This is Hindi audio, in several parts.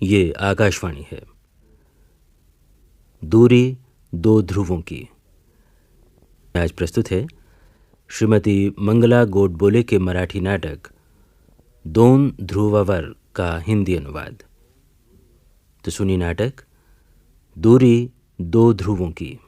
ये आकाशवाणी है। दूरी दो ध्रुवों की आज प्रस्तुत है श्रीमती मंगला गोडबोले के मराठी नाटक दोन ध्रुवावर का हिंदी अनुवाद। तो सुनी नाटक दूरी दो ध्रुवों की।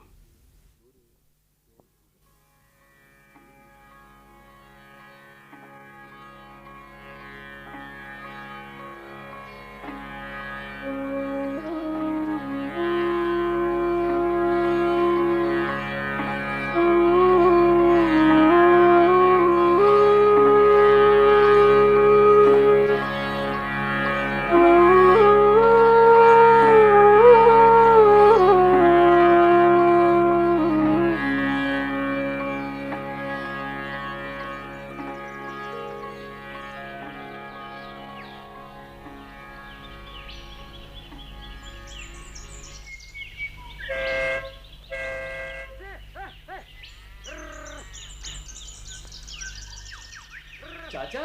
चाचा,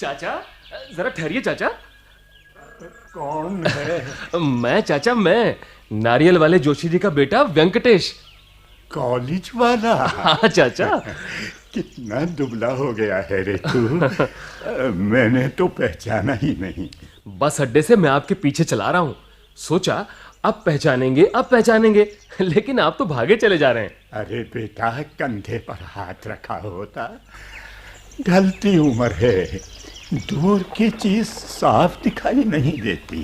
चाचा, जरा ठहरिए चाचा। कौन है? मैं चाचा, मैं नारियल वाले जोशी जी का बेटा वेंकटेश। कॉलेज वाला? हाँ चाचा। कितना दुबला हो गया है रे तू। मैंने तो पहचाना ही नहीं। बस अड्डे से मैं आपके पीछे चला रहा हूँ। सोचा अब पहचानेंगे, अब पहचानेंगे, लेकिन आप तो भागे चले जा रहे हैं। अरे बेटा, कंधे पर हाथ रखा होता। ढलती उम्र है, दूर की चीज साफ दिखाई नहीं देती।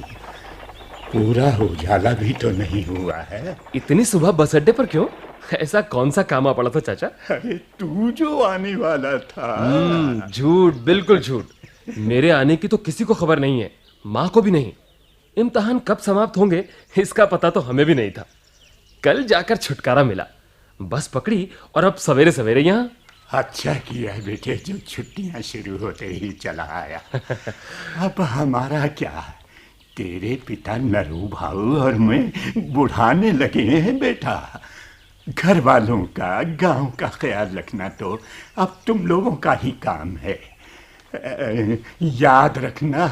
पूरा उजाला भी तो नहीं हुआ है। इतनी सुबह बस अड्डे पर क्यों? ऐसा कौन सा काम आ पड़ा था चाचा? अरे तू जो आने वाला था। झूठ, बिल्कुल झूठ। मेरे आने की तो किसी को खबर नहीं है, माँ को भी नहीं। इम्तिहान कब समाप्त होंगे इसका पता तो हमें भी नहीं था। कल जाकर छुटकारा मिला, बस पकड़ी और अब सवेरे सवेरे यहाँ। अच्छा किया बेटे, जो छुट्टियां शुरू होते ही चला आया। अब हमारा क्या, तेरे पिता नरू भाऊ और मैं बुढ़ाने लगे हैं बेटा। घर वालों का, गांव का ख्याल रखना तो अब तुम लोगों का ही काम है। याद रखना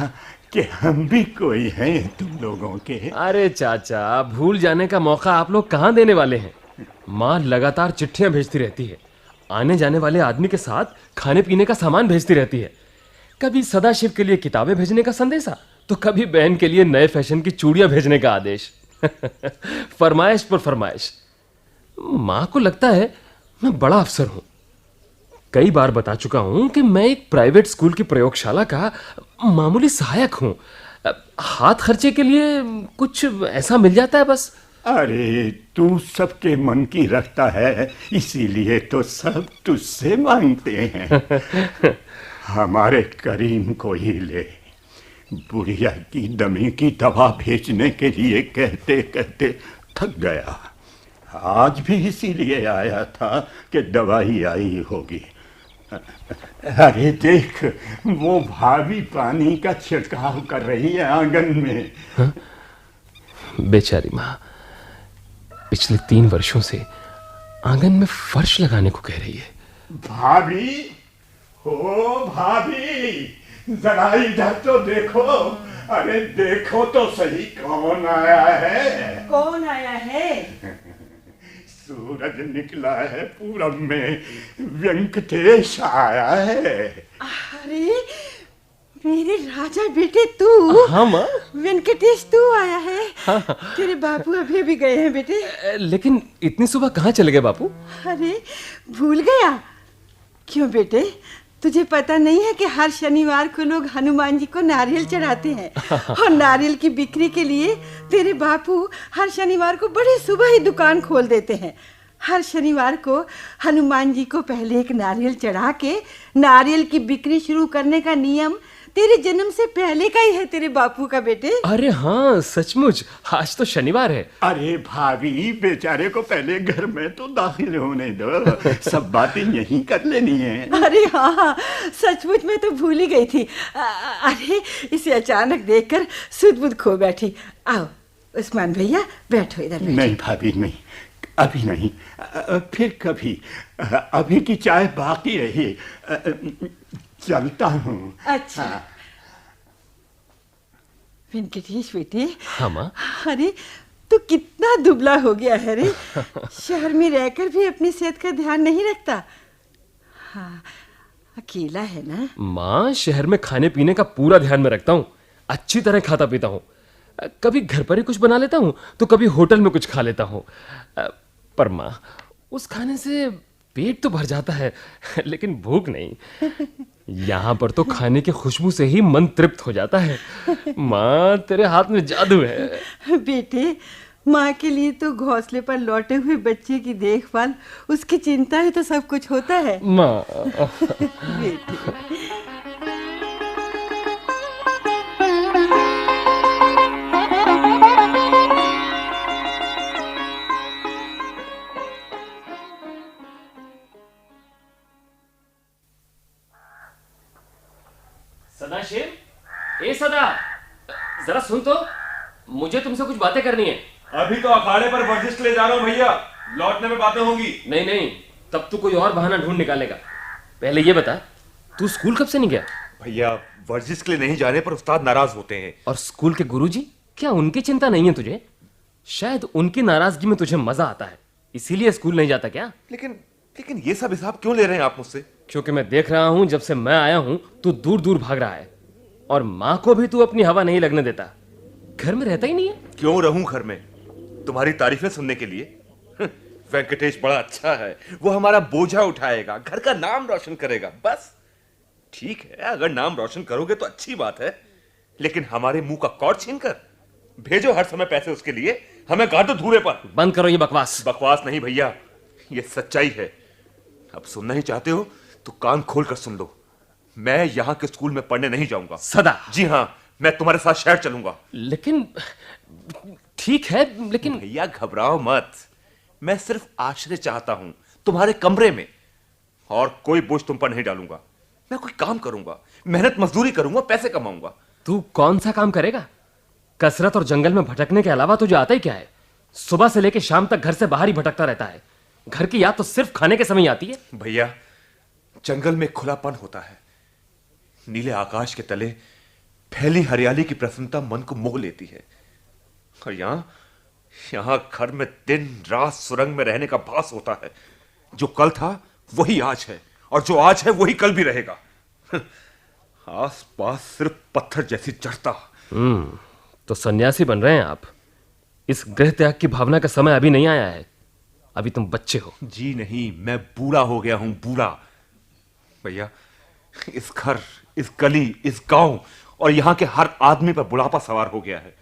कि हम भी कोई हैं तुम लोगों के। अरे चाचा, भूल जाने का मौका आप लोग कहाँ देने वाले हैं? माँ लगातार चिट्ठियां भेजती रहती है, आने जाने वाले आदमी के साथ खाने पीने का सामान भेजती रहती है। कभी सदाशिव के लिए किताबें भेजने का संदेशा, तो कभी बहन के लिए नए फैशन की चूड़ियां भेजने का आदेश। फरमाइश पर फरमाइश। माँ को लगता है मैं बड़ा अफसर हूं। कई बार बता चुका हूं कि मैं एक प्राइवेट स्कूल की प्रयोगशाला का मामूली सहायक हूं। हाथ खर्चे के लिए कुछ ऐसा मिल जाता है बस। अरे तू सबके मन की रखता है, इसीलिए तो सब तुझसे मांगते हैं। हमारे करीम को ही ले, बुढ़िया की दमे की दवा भेजने के लिए कहते कहते थक गया। आज भी इसीलिए आया था कि दवाई आई होगी। अरे देख, वो भाभी पानी का छिड़काव कर रही है आंगन में। हा? बेचारी माँ पिछले 3 वर्षों से आंगन में फर्श लगाने को कह रही है। भाभी, ओ भाभी, जरा इधर तो देखो। अरे देखो तो सही, कौन आया है? कौन आया है? सूरज निकला है पूरब में, वेंकटेश आया है। अरे मेरे राजा बेटे, तू? हाँ माँ। वेंकटेश तू आया है? हाँ। तेरे बापू अभी भी गए हैं बेटे। लेकिन इतनी सुबह कहाँ चले गए बापू? अरे भूल गया? क्यों बेटे, तुझे पता नहीं है कि हर शनिवार को लोग हनुमान जी को नारियल चढ़ाते हैं। और नारियल की बिक्री के लिए तेरे बापू हर शनिवार को बड़ी सुबह ही दुकान खोल देते हैं। हर शनिवार को हनुमान जी को पहले एक नारियल चढ़ा के नारियल की बिक्री शुरू करने का नियम तेरे जन्म से पहले का ही है तेरे बापू का बेटे। अरे हाँ, सचमुच आज तो शनिवार है। अरे भाभी, बेचारे को पहले घर में तो दाखिल होने दो, सब बातें यहीं कर लेनी है। अरे हाँ, सचमुच मैं तो भूल ही गई थी। अरे इसे अचानक देखकर सुध-बुध खो बैठी। आओ उस्मान भैया, बैठो इधर। नहीं भाभी नहीं, अभी नहीं, फिर कभी। अभी की चाय बाकी रही, चलता हूँ। अच्छा। वेंकटेश बेटे। हाँ माँ। अरे तू कितना दुबला हो गया है रे। शहर में रहकर भी अपनी सेहत का ध्यान नहीं रखता। हाँ, अकेला है ना? माँ, शहर में खाने पीने का पूरा ध्यान में रखता हूँ। अच्छी तरह खाता पीता हूँ। कभी घर पर ही कुछ बना लेता हूँ तो कभी होटल में कुछ खा लेता हूँ। पर माँ, उस खाने से पेट तो भर जाता है लेकिन भूख नहीं। यहाँ पर तो खाने की खुशबू से ही मन तृप्त हो जाता है। माँ, तेरे हाथ में जादू है। बेटे, माँ के लिए तो घोंसले पर लौटे हुए बच्चे की देखभाल, उसकी चिंता ही तो सब कुछ होता है। माँ। बेटे। सदाशिव, ए सदा, जरा सुन तो, मुझे तुमसे कुछ बातें करनी है। अभी तो अखाड़े पर वर्जिश के लिए जा रहा हूँ भैया, लौटने में बातें होंगी। नहीं नहीं, तब तू कोई और बहाना ढूंढ निकालेगा। पहले ये बता, तू स्कूल कब से नहीं गया? भैया, वर्जिश के लिए नहीं जाने पर उस्ताद नाराज होते हैं। और स्कूल के गुरुजी, क्या उनकी चिंता नहीं है तुझे? शायद उनकी नाराजगी में तुझे मजा आता है, इसीलिए स्कूल नहीं जाता क्या? लेकिन ये सब हिसाब क्यों ले रहे हैं आप मुझसे? क्योंकि मैं देख रहा हूं, जब से मैं आया हूं तू दूर दूर भाग रहा है, और माँ को भी तू अपनी हवा नहीं लगने देता। घर में रहता ही नहीं है। क्यों रहूं घर में? तुम्हारी तारीफें सुनने के लिए? वेंकटेश बड़ा अच्छा है, वो हमारा बोझा उठाएगा, घर का नाम रोशन करेगा, बस। ठीक है, अगर नाम रोशन करोगे तो अच्छी बात है, लेकिन हमारे मुंह का कौर छीनकर भेजो हर समय पैसे उसके लिए, हमें गांठो धूरे पर। बंद करो ये बकवास। बकवास नहीं भैया, ये सच्चाई है। अब सुनना ही चाहते हो तो कान खोल कर सुन लो। मैं यहाँ के स्कूल में पढ़ने नहीं जाऊंगा। सदा। जी हाँ, मैं तुम्हारे साथ शहर चलूंगा। लेकिन ठीक है, लेकिन भैया घबराओ मत, मैं सिर्फ आश्रय चाहता हूं तुम्हारे कमरे में, और कोई बोझ तुम पर नहीं डालूंगा। मैं कोई काम करूंगा, मेहनत मजदूरी करूंगा, पैसे कमाऊंगा। तू कौन सा काम करेगा? कसरत और जंगल में भटकने के अलावा तुझे आता ही क्या है? सुबह से लेकर शाम तक घर से बाहर ही भटकता रहता है। घर की याद तो सिर्फ खाने के समय आती है। भैया, जंगल में खुलापन होता है, नीले आकाश के तले फैली हरियाली की प्रसन्नता मन को मोह लेती है। और यहां घर में दिन रात सुरंग में रहने का भास होता है। जो कल था वही आज है, और जो आज है वही कल भी रहेगा। आस पास सिर्फ पत्थर जैसी जड़ता। तो सन्यासी बन रहे हैं आप? इस गृह त्याग की भावना का समय अभी नहीं आया है, अभी तुम बच्चे हो। जी नहीं, मैं बूढ़ा हो गया हूं, बूढ़ा। भैया, इस घर, इस गली, इस गांव और यहां के हर आदमी पर बुढ़ापा सवार हो गया है।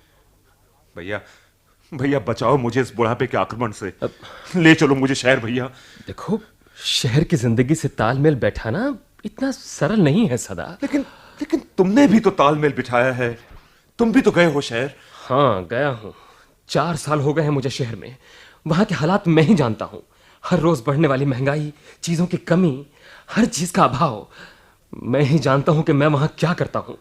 भैया बचाओ मुझे इस बुढ़ापे के आक्रमण से। ले चलो मुझे शहर भैया। देखो, शहर की जिंदगी से तालमेल बैठाना इतना सरल नहीं है सदा। लेकिन तुमने भी तो तालमेल बिठाया है, तुम भी तो गए हो शहर। हाँ, गया हूं। 4 साल हो गए हैं मुझे शहर में। वहां के हालात मैं ही जानता हूं। हर रोज बढ़ने वाली महंगाई, चीजों की कमी, हर चीज का अभाव। मैं ही जानता हूं कि मैं वहां क्या करता हूं।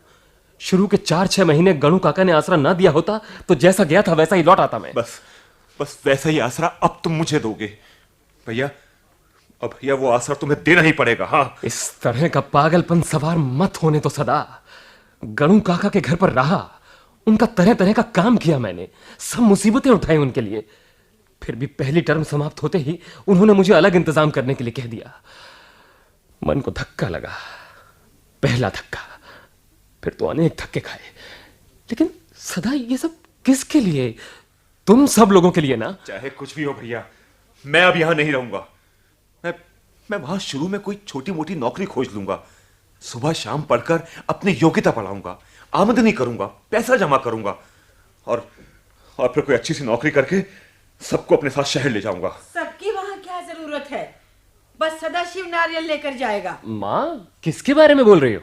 शुरू के 4-6 महीने गणू काका ने आसरा ना दिया होता तो जैसा गया था वैसा ही लौट आता मैं। बस वैसा ही आसरा अब तुम मुझे दोगे भैया। अब भैया वो आसरा तुम्हें देना ही पड़ेगा। हाँ, इस तरह का पागलपन सवार मत होने तो सदा। गणू काका के घर पर रहा, उनका तरह तरह का काम किया मैंने, सब मुसीबतें उठाई उनके लिए। फिर भी पहली टर्म समाप्त होते ही उन्होंने मुझे अलग इंतजाम करने के लिए कह दिया। मन को धक्का लगा, पहला धक्का, फिर तो अनेक धक्के खाए। लेकिन सदा ये सब किसके लिए? तुम सब लोगों के लिए ना। चाहे कुछ भी हो भैया, मैं अब यहां नहीं रहूंगा। मैं वहां शुरू में कोई छोटी मोटी नौकरी खोज लूंगा। सुबह शाम पढ़कर अपनी योग्यता बढ़ाऊंगा, आमदनी करूंगा, पैसा जमा करूंगा, और फिर कोई अच्छी सी नौकरी करके सबको अपने साथ शहर ले जाऊंगा। सबकी वहां क्या जरूरत है? बस सदाशिव नारियल लेकर जाएगा। माँ, किसके बारे में बोल रही हो?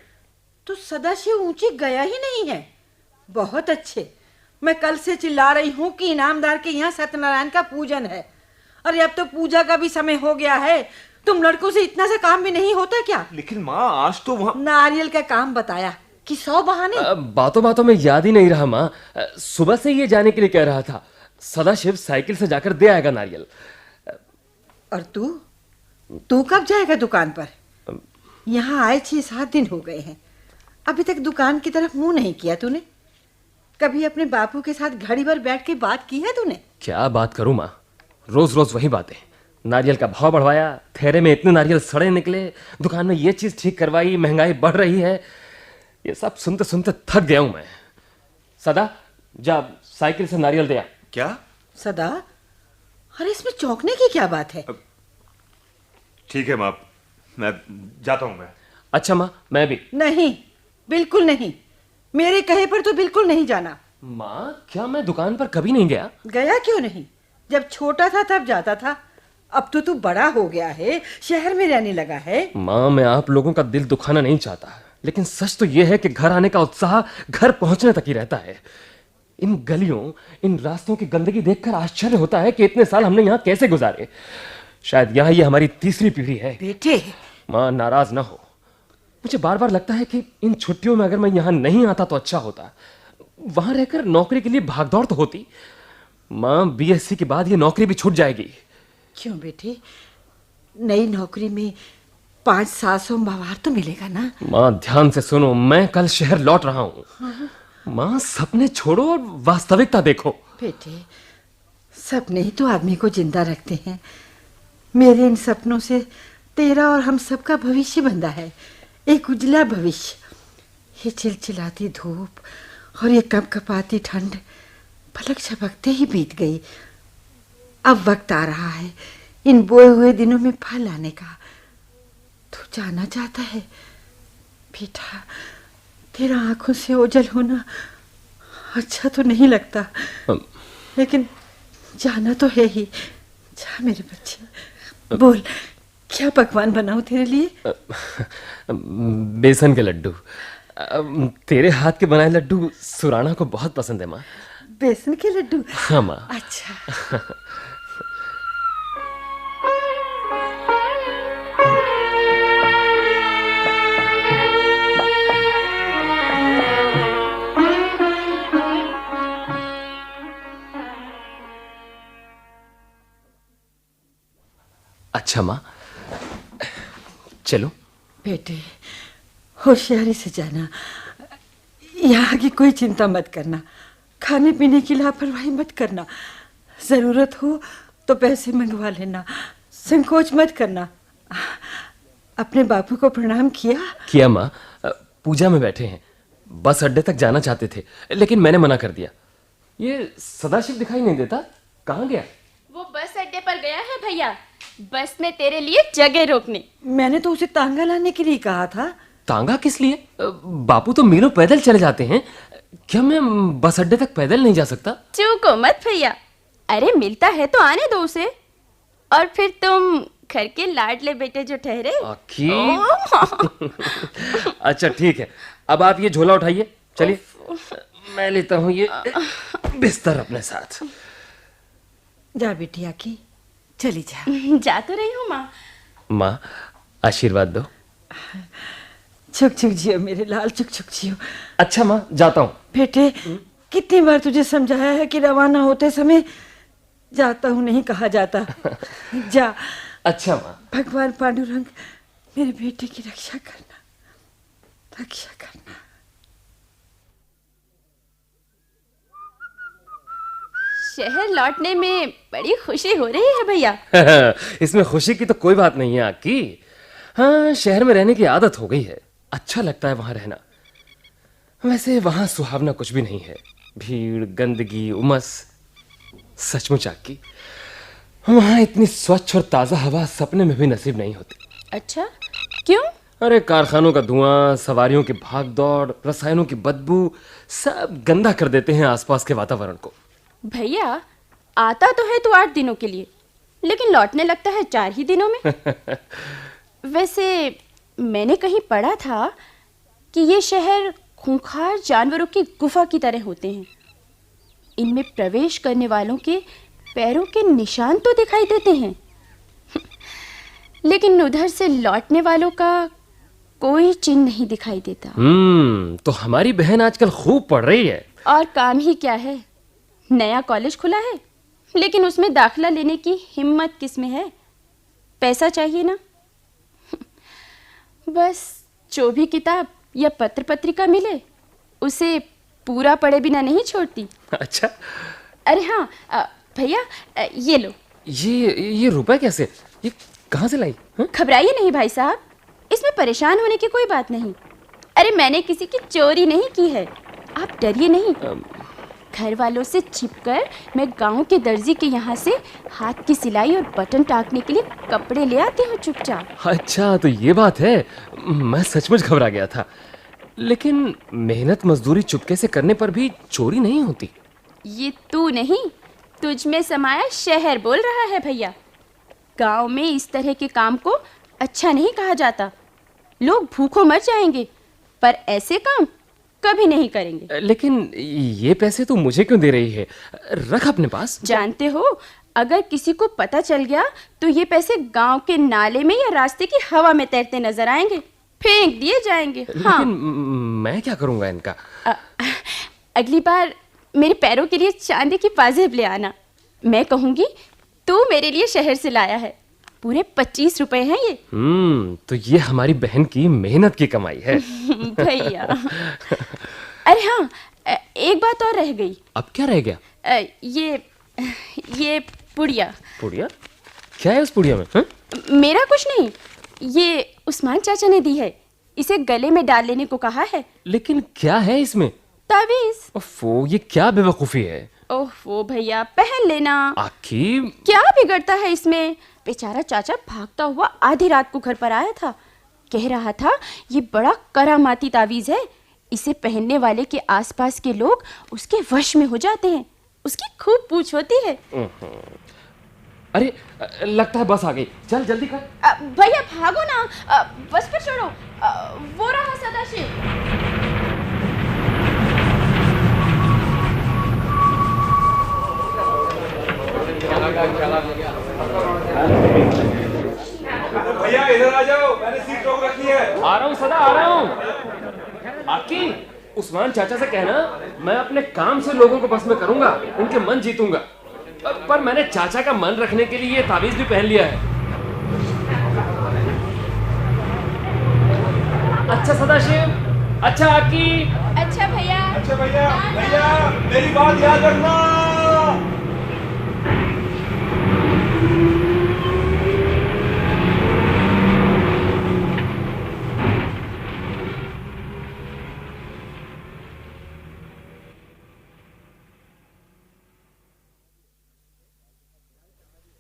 तो सदाशिव ऊंची गया ही नहीं है। बहुत अच्छे। मैं कल से चिल्ला रही हूँ कि इनामदार के यहाँ सत्यनारायण का पूजन है। अरे अब तो पूजा का भी समय हो गया है। तुम लड़कों से इतना सा काम भी नहीं होता क्या? लेकिन माँ, आज तो वहां नारियल का काम बताया कि 100 बहाने। बातों बातों में याद ही नहीं रहा माँ। सुबह से ये जाने के लिए कह रहा था। सदाशिव साइकिल से जाकर दे आएगा नारियल। और तू कब जाएगा दुकान पर? यहाँ आए 6-7 दिन हो गए हैं, अभी तक दुकान की तरफ मुंह नहीं किया तूने। कभी अपने बापू के साथ घड़ी भर बैठ के बात की है तूने? क्या बात करूं माँ, रोज रोज वही बातें। नारियल का भाव बढ़वाया, थैले में इतने नारियल सड़े निकले, दुकान में ये चीज ठीक करवाई, महंगाई बढ़ रही है। ये सब सुनते सुनते थक गया हूं मैं। सदा जा साइकिल से नारियल दे आ। क्या? सदा, अरे इसमें चौंकने की क्या बात है? ठीक है माँ, मैं जाता हूं मैं। अच्छा माँ, मैं भी। नहीं, बिल्कुल नहीं। मेरे कहे पर तो बिल्कुल नहीं जाना। माँ, क्या मैं दुकान पर कभी नहीं गया? गया क्यों नहीं? जब छोटा था तब जाता था। अब तो तू बड़ा हो गया है, शहर में रहने लगा है। माँ, मैं आप लोगों का दिल दुखाना नहीं चाहता, लेकिन सच तो यह है कि घर आने का उत्साह घर पहुंचने तक ही रहता है। इन गलियों, इन रास्तों की गंदगी देखकर आश्चर्य होता है कि इतने साल हमने यहाँ कैसे गुजारे। शायद यहाँ ये हमारी तीसरी पीढ़ी है। बेटे, माँ नाराज ना हो, मुझे बार बार लगता है कि इन छुट्टियों में अगर मैं यहाँ नहीं आता तो अच्छा होता। वहां रहकर नौकरी के लिए भागदौड़ तो होती। माँ, बीएससी के बाद ये नौकरी भी छूट जाएगी। क्यों बेटे? नई नौकरी में 500-700 माहवार तो मिलेगा ना? माँ ध्यान से सुनो, मैं कल शहर लौट रहा हूँ। माँ, सपने छोड़ो और वास्तविकता देखो। बेटे, सपने ही तो आदमी को जिंदा रखते हैं। मेरे इन सपनों से तेरा और हम सबका भविष्य बंधा है, एक उजला भविष्य। ये चिलचिलाती धूप और ये कपकपाती ठंड पलक झपकते ही बीत गई। अब वक्त आ रहा है इन बोए हुए दिनों में फल आने का। तू जाना चाहता है बेटा? तेरा आंखों से ओझल होना अच्छा तो नहीं लगता, लेकिन जाना तो है ही। जा मेरे बच्चे, बोल क्या पकवान बनाऊं तेरे लिए? बेसन के लड्डू। तेरे हाथ के बनाए लड्डू सुराना को बहुत पसंद है माँ। बेसन के लड्डू? हाँ माँ। अच्छा। अच्छा माँ, चलो। बेटे, होशियारी से जाना। यहाँ की कोई चिंता मत करना, खाने पीने की लापरवाही मत करना। जरूरत हो तो पैसे मंगवा लेना, संकोच मत करना। अपने बापू को प्रणाम किया? किया माँ, पूजा में बैठे हैं। बस अड्डे तक जाना चाहते थे, लेकिन मैंने मना कर दिया। ये सदाशिव दिखाई नहीं देता, कहाँ गया? वो बस अड्डे पर गया है भैया, बस में तेरे लिए जगह रोकने। मैंने तो उसे तांगा लाने के लिए कहा था। तांगा किस लिए? बापू तो मीलों पैदल चले जाते हैं, क्या मैं बस अड्डे तक पैदल नहीं जा सकता? चूको मत भैया, अरे मिलता है तो आने दो उसे। और फिर तुम घर के लाडले बेटे जो ठहरे। अच्छा ठीक है, अब आप ये झोला उठाइए, चलिए मैं लेता हूँ ये बिस्तर अपने साथ। जा बिटिया की, चली जा। जा तो रही हूँ माँ। माँ, आशीर्वाद दो। छुक छुक जियो मेरे लाल, छुक छुक जियो। अच्छा माँ, जाता हूँ। बेटे, कितनी बार तुझे समझाया है कि रवाना होते समय जाता हूँ नहीं कहा जाता। जा। अच्छा माँ। भगवान पांडुरंग मेरे बेटे की रक्षा करना, रक्षा करना। शहर लौटने में बड़ी खुशी हो रही है भैया। इसमें खुशी की तो कोई बात नहीं है आकी। हाँ, शहर में रहने की आदत हो गई है, अच्छा लगता है वहां रहना। वैसे वहां सुहावना कुछ भी नहीं है, भीड़, गंदगी, उमस। सचमुच आकी, वहां इतनी स्वच्छ और ताजा हवा सपने में भी नसीब नहीं होती। अच्छा, क्यों? अरे कारखानों का धुआं, सवारियों की भागदौड़, रसायनों की बदबू, सब गंदा कर देते हैं आसपास के वातावरण को। भैया, आता तो है तू 8 दिनों के लिए, लेकिन लौटने लगता है 4 ही दिनों में। वैसे मैंने कहीं पढ़ा था कि ये शहर खूंखार जानवरों की गुफा की तरह होते हैं। इनमें प्रवेश करने वालों के पैरों के निशान तो दिखाई देते हैं, लेकिन उधर से लौटने वालों का कोई चिन्ह नहीं दिखाई देता। तो हमारी बहन आजकल खूब पढ़ रही है। और काम ही क्या है, नया कॉलेज खुला है, लेकिन उसमें दाखिला लेने की हिम्मत किस में है? पैसा चाहिए ना। बस जो भी किताब या पत्र पत्रिका मिले उसे पूरा पढ़े बिना नहीं छोड़ती। अच्छा, अरे हाँ भैया, ये लो। ये रुपए कैसे? ये कहाँ से लाई? घबराइए नहीं भाई साहब, इसमें परेशान होने की कोई बात नहीं। अरे मैंने किसी की चोरी नहीं की है, आप डरिए नहीं। घर वालों से छिपकर मैं गांव के दर्जी के यहाँ से हाथ की सिलाई और बटन टाकने के लिए कपड़े ले आती हूँ चुपचाप। अच्छा, तो ये बात है। मैं सचमुच घबरा गया था। लेकिन मेहनत मजदूरी चुपके से करने पर भी चोरी नहीं होती। ये तू नहीं, तुझ में समाया शहर बोल रहा है भैया। गांव में इस तरह के काम को अच्छा नहीं कहा जाता। लोग भूखों मर जाएंगे, पर ऐसे काम कभी नहीं करेंगे। लेकिन ये पैसे तो मुझे क्यों दे रही है? रख अपने पास। जानते हो, अगर किसी को पता चल गया तो ये पैसे गांव के नाले में या रास्ते की हवा में तैरते नजर आएंगे, फेंक दिए जाएंगे। हाँ। लेकिन मैं क्या करूंगा इनका? अगली बार मेरे पैरों के लिए चांदी की पाजेब ले आना। मैं कहूंगी तू मेरे लिए शहर से लाया है। पूरे 25 रुपए हैं ये। तो ये हमारी बहन की मेहनत की कमाई है। भैया। अरे हाँ, एक बात और रह गई। अब क्या रह गया? ये पुड़िया। पुड़िया? क्या है उस पुड़िया में? मेरा कुछ नहीं, ये उस्मान चाचा ने दी है। इसे गले में डाल लेने को कहा है। लेकिन क्या है इसमें? तावीज। ओफो, ये क्या बेवकूफी है? ओहो भैया, पहन लेना। आखिर क्या बिगड़ता है इसमें? बेचारा चाचा भागता हुआ आधी रात को घर पर आया था, कह रहा था ये बड़ा करामाती तावीज है, इसे पहनने वाले के आसपास के लोग उसके वश में हो जाते हैं, उसकी खूब पूछ होती है। अरे लगता है बस आ गई, चल जल्दी कर। भैया भागो ना, बस पर चढ़ो। वो रहा सदाशिव। भैया इधर आ जाओ, मैंने सीट रोक रखी है। आ रहा हूँ सदा, आ रहा हूँ। आकी, उस्मान चाचा से कहना मैं अपने काम से लोगों को बस में करूंगा, उनके मन जीतूंगा। पर मैंने चाचा का मन रखने के लिए ये ताबीज भी पहन लिया है। अच्छा सदाशिव, अच्छा आकी। अच्छा भैया। अच्छा भैया, भैया मेरी बात याद रखना।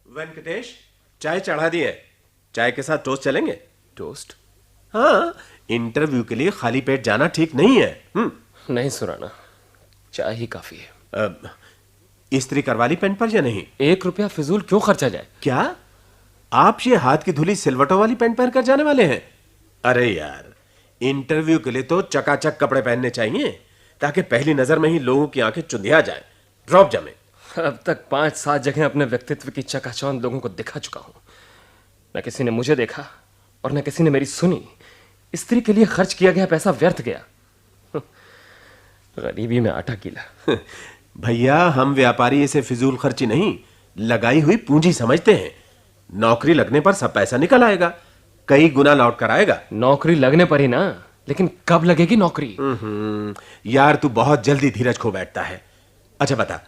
वेंकटेश, चाय चढ़ा दी है। चाय के साथ टोस्ट चलेंगे? टोस्ट? हाँ, इंटरव्यू के लिए खाली पेट जाना ठीक नहीं है। नहीं सुराना, चाय ही काफी है। इस्त्री करवा ली पेंट पर या नहीं? 1 रुपया फिजूल क्यों खर्चा जाए? क्या आप ये हाथ की धुली सिलवटों वाली पेंट पहन कर जाने वाले हैं? अरे यार, इंटरव्यू के लिए तो चकाचक कपड़े पहनने चाहिए, ताकि पहली नजर में ही लोगों की आंखें चुंधिया जाए, ड्रॉप जमे। अब तक 5-7 जगह अपने व्यक्तित्व की चकाचौंध लोगों को दिखा चुका हूं। न किसी ने मुझे देखा और न किसी ने मेरी सुनी। स्त्री के लिए खर्च किया गया पैसा व्यर्थ गया। गरीबी में आटा गीला। भैया, हम व्यापारी इसे फिजूल खर्ची नहीं, लगाई हुई पूंजी समझते हैं। नौकरी लगने पर सब पैसा निकल आएगा, कई गुना लौट कर आएगा। नौकरी लगने पर ही ना, लेकिन कब लगेगी नौकरी? यार, तू बहुत जल्दी धीरज खो बैठता है। अच्छा बता,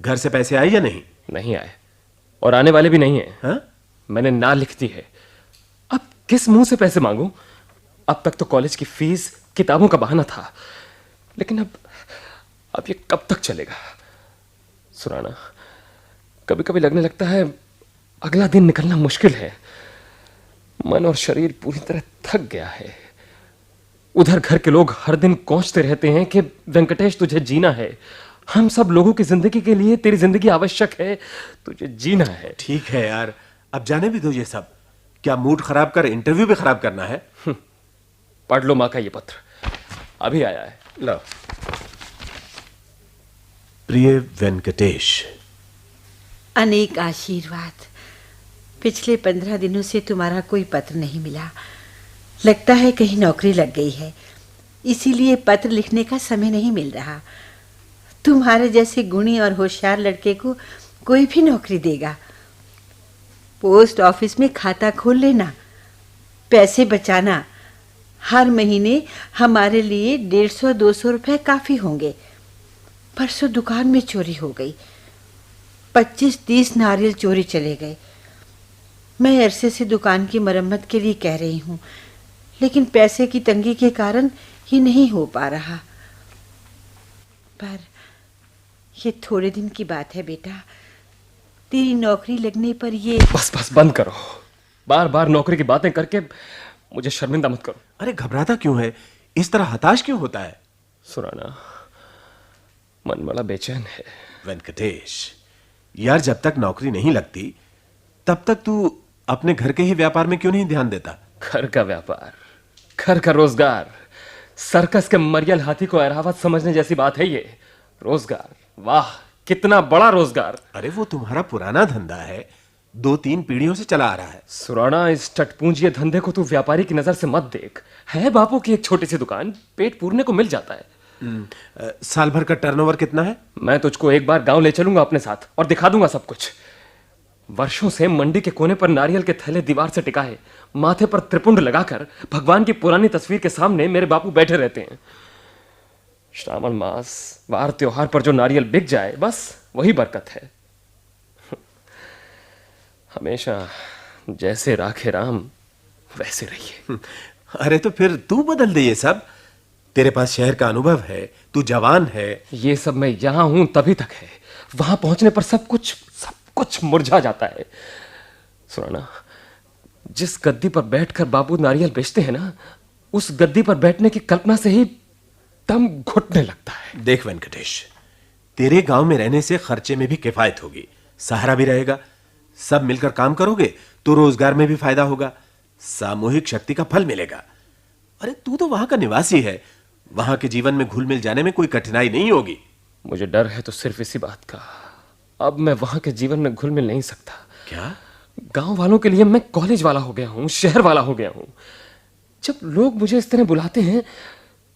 घर से पैसे आए या नहीं? नहीं आए, और आने वाले भी नहीं है। हाँ? मैंने ना लिख दी है। अब किस मुंह से पैसे मांगूं? अब तक तो कॉलेज की फीस, किताबों का बहाना था, लेकिन अब ये कब तक चलेगा? सुराना, कभी कभी लगने लगता है अगला दिन निकलना मुश्किल है। मन और शरीर पूरी तरह थक गया है। उधर घर के लोग हर दिन कोसते रहते हैं कि वेंकटेश, तुझे जीना है, हम सब लोगों की जिंदगी के लिए तेरी जिंदगी आवश्यक है, तुझे जीना है। ठीक है यार, अब जाने भी दो ये सब। क्या मूड खराब कर इंटरव्यू भी खराब करना है? पढ़ लो माँ का ये पत्र, अभी आया है। लो। प्रिय वेंकटेश, अनेक आशीर्वाद। पिछले 15 दिनों से तुम्हारा कोई पत्र नहीं मिला। लगता है कहीं नौकरी लग गई है, इसीलिए पत्र लिखने का समय नहीं मिल रहा। तुम्हारे जैसे गुणी और होशियार लड़के को कोई भी नौकरी देगा। पोस्ट ऑफिस में खाता खोल लेना, पैसे बचाना। हर महीने हमारे लिए 150-200 रुपए काफी होंगे। परसों दुकान में चोरी हो गई। 25-30 नारियल चोरी चले गए। मैं अरसे से दुकान की मरम्मत के लिए कह रही हूँ, लेकिन पैसे की तंगी के कारण ये नहीं हो पा रहा। पर ये थोड़े दिन की बात है बेटा। तेरी नौकरी लगने पर ये... बस बस बंद करो। बार बार नौकरी की बातें करके मुझे शर्मिंदा मत करो। अरे घबराता क्यों है? इस तरह हताश क्यों होता है? सुराना, मन बड़ा बेचैन है। वेंकटेश यार, जब तक नौकरी नहीं लगती तब तक तू अपने घर के ही व्यापार में क्यों नहीं ध्यान देता? घर का व्यापार, घर का रोजगार, सर्कस के मरियल हाथी को एरावत समझने जैसी बात है ये। रोजगार, वाह कितना बड़ा रोजगार। अरे वो तुम्हारा पुराना धंधा है, 2-3 पीढ़ियों से चला आ रहा है। सुराना, इस टटपूंजिये धंधे को तू व्यापारी की नजर से मत देख। है बापू की एक छोटी सी दुकान, पेट पूरने को मिल जाता है। साल भर का टर्नओवर कितना है? मैं तुझको एक बार गांव ले चलूंगा अपने साथ और दिखा दूंगा सब कुछ। वर्षों से मंडी के कोने पर नारियल के थैले दीवार से टिकाए, माथे पर त्रिपुंड लगाकर भगवान की पुरानी तस्वीर के सामने मेरे बापू बैठे रहते हैं। श्रावण मास, वार त्योहार पर जो नारियल बिक जाए, बस वही बरकत है। हमेशा जैसे राखे राम वैसे रहिए। अरे तो फिर तू बदल दे ये सब। तेरे पास शहर का अनुभव है, तू जवान है। ये सब मैं यहां हूं तभी तक है, वहां पहुंचने पर सब कुछ मुरझा जाता है। सुना, जिस गद्दी पर बैठकर बाबू नारियल बेचते हैं ना, उस गद्दी पर बैठने की कल्पना से ही दम घुटने लगता है। देख वेंकटेश, तेरे गांव में रहने से खर्चे में भी किफायत होगी, सहारा भी रहेगा। सब मिलकर काम करोगे तो रोजगार में भी फायदा होगा, सामूहिक शक्ति का फल मिलेगा। अरे तू तो वहां का निवासी है, वहां के जीवन में घुल मिल जाने में कोई कठिनाई नहीं होगी। मुझे डर है तो सिर्फ इसी बात का, अब मैं वहां के जीवन में घुल मिल नहीं सकता। क्या? गांव वालों के लिए मैं कॉलेज वाला हो गया हूं, शहर वाला हो गया हूं। जब लोग मुझे इस तरह बुलाते हैं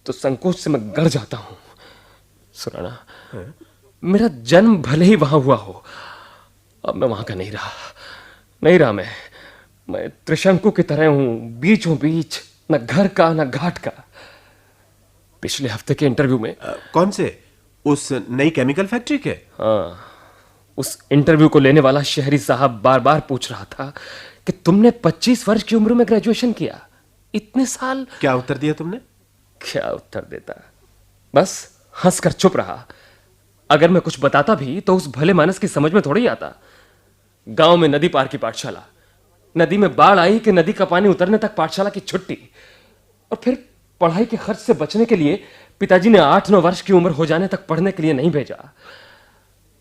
तो संकोच से मैं गड़ जाता हूं। सुराना, मेरा जन्म भले ही वहां हुआ हो, अब मैं वहां का नहीं रहा। मैं त्रिशंकु की तरह हूं, बीचों बीच, न घर का न घाट का। पिछले हफ्ते के इंटरव्यू में कौन से? उस नई केमिकल फैक्ट्री के? हाँ, उस इंटरव्यू को लेने वाला शहरी साहब बार बार पूछ रहा था कि तुमने 25 वर्ष की उम्र में ग्रेजुएशन किया, इतने साल। क्या उत्तर दिया तुमने? क्या उत्तर देता, बस हंसकर चुप रहा। अगर मैं कुछ बताता भी तो उस भले मानस की समझ में थोड़ी आता। गांव में नदी पार की पाठशाला, नदी में बाढ़ आई कि नदी का पानी उतरने तक पाठशाला की छुट्टी, और फिर पढ़ाई के खर्च से बचने के लिए पिताजी ने 8-9 वर्ष की उम्र हो जाने तक पढ़ने के लिए नहीं भेजा।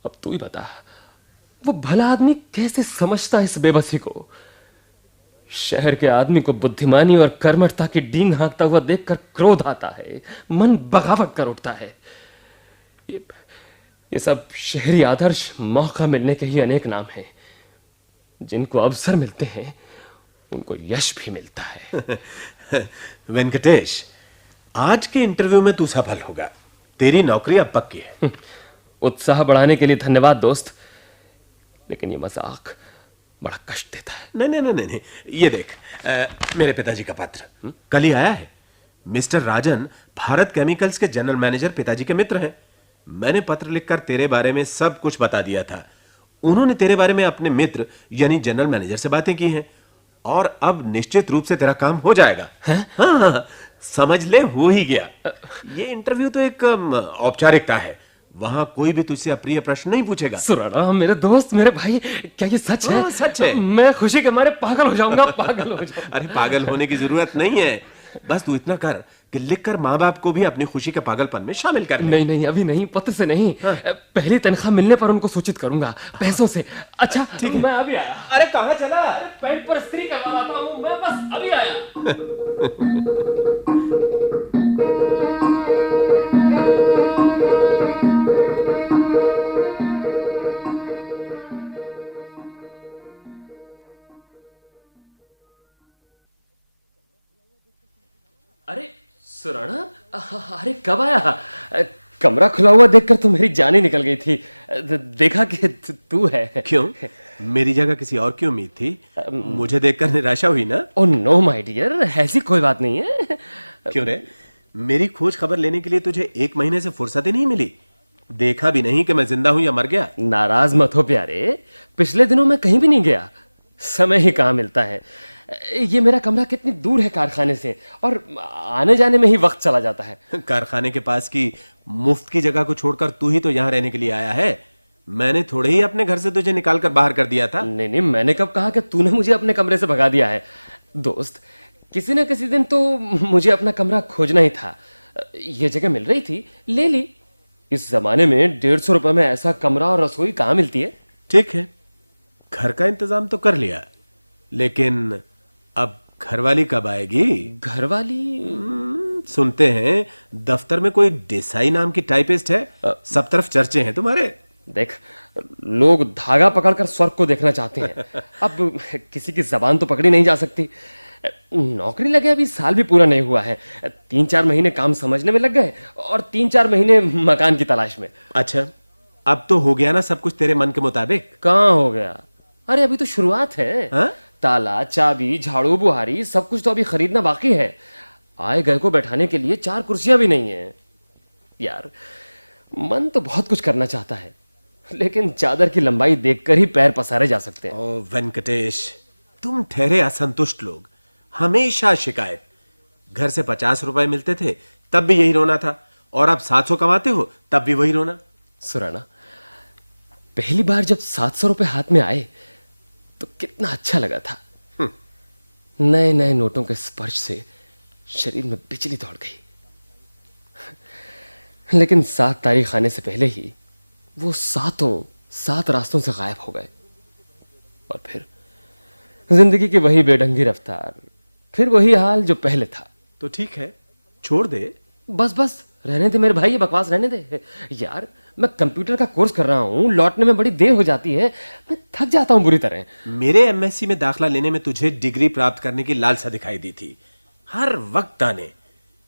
अब तू ही बता, वो भला आदमी कैसे समझता इस बेबसी को? शहर के आदमी को बुद्धिमानी और कर्मठता की डींग हाँकता हुआ देखकर क्रोध आता है, मन बगावत कर उठता है। ये सब शहरी आदर्श मौका मिलने के ही अनेक नाम हैं। जिनको अवसर मिलते हैं उनको यश भी मिलता है। वेंकटेश, आज के इंटरव्यू में तू सफल होगा, तेरी नौकरी अब पक्की है। उत्साह बढ़ाने के लिए धन्यवाद दोस्त, लेकिन ये मजाक बड़ा कष्ट देता है। नहीं, ये देख, मेरे पिताजी का पत्र कल ही आया है। मिस्टर राजन भारत केमिकल्स के जनरल मैनेजर पिताजी के मित्र हैं। मैंने पत्र लिखकर तेरे बारे में सब कुछ बता दिया था। उन्होंने तेरे बारे में अपने मित्र यानी जनरल मैनेजर से बातें की हैं, और अब निश्चित रूप से तेरा काम हो जाएगा। हाँ, समझ ले, हो ही गया। ये इंटरव्यू तो एक औपचारिकता है, वहां कोई भी तुझसे अप्रिय प्रश्न नहीं पूछेगा। सुराना, मेरे दोस्त, मेरे भाई, क्या ये सच है? सच है। मैं खुशी के मारे पागल हो जाऊंगा। अरे पागल होने की जरूरत नहीं है, बस तू इतना कर कि लिखकर माँ बाप को भी अपनी खुशी के पागलपन में शामिल कर। नहीं, अभी नहीं, पत्र से नहीं। पहली तनख्वाह मिलने पर उनको सूचित करूंगा, पैसों से। अच्छा ठीक है, मैं अभी आया। अरे कहाँ चला? पैंट पर स्त्री करवा लाता हूँ, मैं बस अभी आया। अरे सुराना, अरे कब आया? कमरा खुला हुआ देखकर तो मेरी जान ही निकल गई थी। देखा कि तू है। क्यों? मेरी जगह किसी और की उम्मीद थी? मुझे देखकर निराशा हुई ना? ओ नो माय डियर, ऐसी कोई बात नहीं है। क्यों रे? मेरी खोज खबर लेने के लिए तुझे 1 महीने से फुर्सत ही नहीं मिली? देखा भी नहीं कि मैं जिंदा हूं या मर गया। नाराज मत हो प्यारे, पिछले दिनों मैं कहीं भी नहीं गया, समय ही कहाँ मिलता है। ये मेरा कमरा कितनी दूर है कारखाने से, और आने जाने में ही वक्त चला जाता है। कारखाने के पास की मुफ्त की जगह को छोड़कर तू ही तो यहाँ रहने के लिए आया है। मैंने थोड़े ही अपने घर से तुझे निकाल कर बाहर कर दिया था। नहीं नहीं, मैंने कब कहा कि तूने मुझे अपने कमरे से भगा दिया है। दोस्त, किसी न किसी दिन तो मुझे अपना कमरा खोजना ही था। ये जगह मिल रही थी, ले ली। इस जमाने में 150 रुपए में ऐसा कमरा और रसोई कहाँ मिलती है। ठीक है, घर का इंतजाम तो कर लिया, लेकिन अब घरवाली कब आएगी? घरवाली? सुनते हैं दफ्तर में कोई देसाई नाम की टाइपिस्ट है, सब तरफ चर्चे हैं तुम्हारे। देख, लोग धागा पकड़कर स्वर्ग को देखना चाहते हैं। अब किसी की जबान तो पकड़ी नहीं जा सकती। नौकरी लगे अभी साल भी पूरा नहीं हुआ है, 3-4 महीने काम समझने में लग गए और 3-4 महीने मकान की तलाश में। अच्छा, अब तो हो गया ना सब कुछ तेरे मन के मुताबिक? कहाँ हो गया? अरे अभी तो शुरुआत है। हाँ? ताला, चाबी, झाड़ू, बुहारी सब कुछ तो अभी खरीदना बाकी है। आए गए को बैठाने के लिए 4 कुर्सियां भी नहीं है। यार, मन तो बहुत कुछ करना चाहता है, लेकिन चादर की लंबाई देखकर ही पैर पसारे जा सकते हैं। ओ वेंकटेश, तुम ठहरे असंतुष्ट लोग, हमेशा शिकायत। घर से 50 रुपए मिलते थे तब भी यही रोना था, और अब 700 कमाते हो तब भी वही रोना। सुराना, पहली बार जब 700 रुपए हाथ में आए तो कितना अच्छा लगा था। नए नए नोटों के स्पर्श से शरीर में बिजली दौड़ गई। लेकिन 7 तारीख आने से पहले ही वो 7 रास्तों से गायब हो गए। और फिर जिंदगी की वही बेढंगी रफ्तार, फिर वही हाल जो पहले था। तो ठीक है, छोड़ दे। बस बस रहने दे मेरे भाई, ये बकवास रहने दे। यार, मैं कंप्यूटर का कोर्स कर रहा हूँ, लौटने में बड़ी देर हो जाती है, मैं थक जाता हूँ बुरी तरह। मेरे एमएससी में दाखिला लेने में तुझे डिग्री प्राप्त करने की लालसा दिखाई दी थी, हर वक्त आने,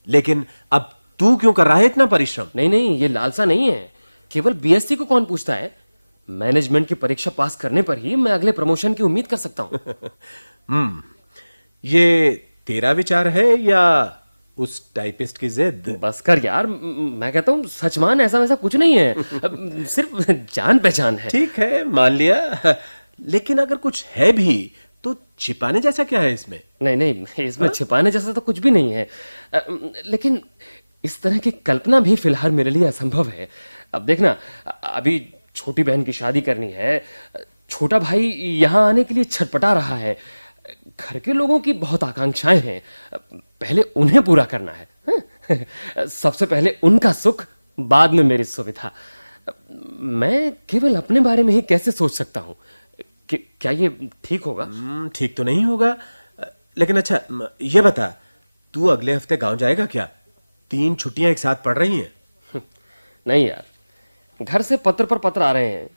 लेकिन अब तू क्यों कर रहा है इतना परिश्रम? नहीं नहीं, ये लालसा नहीं है। केवल बीएससी को कौन पूछता है? मैनेजमेंट की परीक्षा पास करने पर ही मैं अगले प्रमोशन की उम्मीद कर सकता हूँ। ये तेरा विचार है या उस टाइपिस्ट की जिद? बस कर यार, मैं कहता हूँ सच मान, ऐसा वैसा कुछ नहीं है, सिर्फ जान पहचान है। ठीक है, मान लिया, लेकिन अगर कुछ है भी तो छिपाने जैसा क्या है इसमें? नहीं नहीं, इसमें छिपाने जैसा तो कुछ भी नहीं है, लेकिन इस तरह की कल्पना भी फिलहाल मेरे लिए असंभव है। अब देखना, अभी छोटी बहन की शादी करनी है, छोटा भाई यहाँ आने के लिए छटपटा रहा है, घर के लोगों की बहुत आकांक्षाएं हैं, पहले उन्हें पूरा करना है। सबसे पहले उनका सुख, बाद में मेरी सुविधा। मैं केवल अपने बारे में ही कैसे सोच सकता हूँ? क्या ये ठीक होगा? ठीक तो नहीं होगा, लेकिन अच्छा ये बता, तू अगले हफ्ते गांव जाएगा क्या? 3 छुट्टियां एक साथ पड़ रही हैं। नहीं यार, घर से पत्र पर पत्र आ रहे हैं,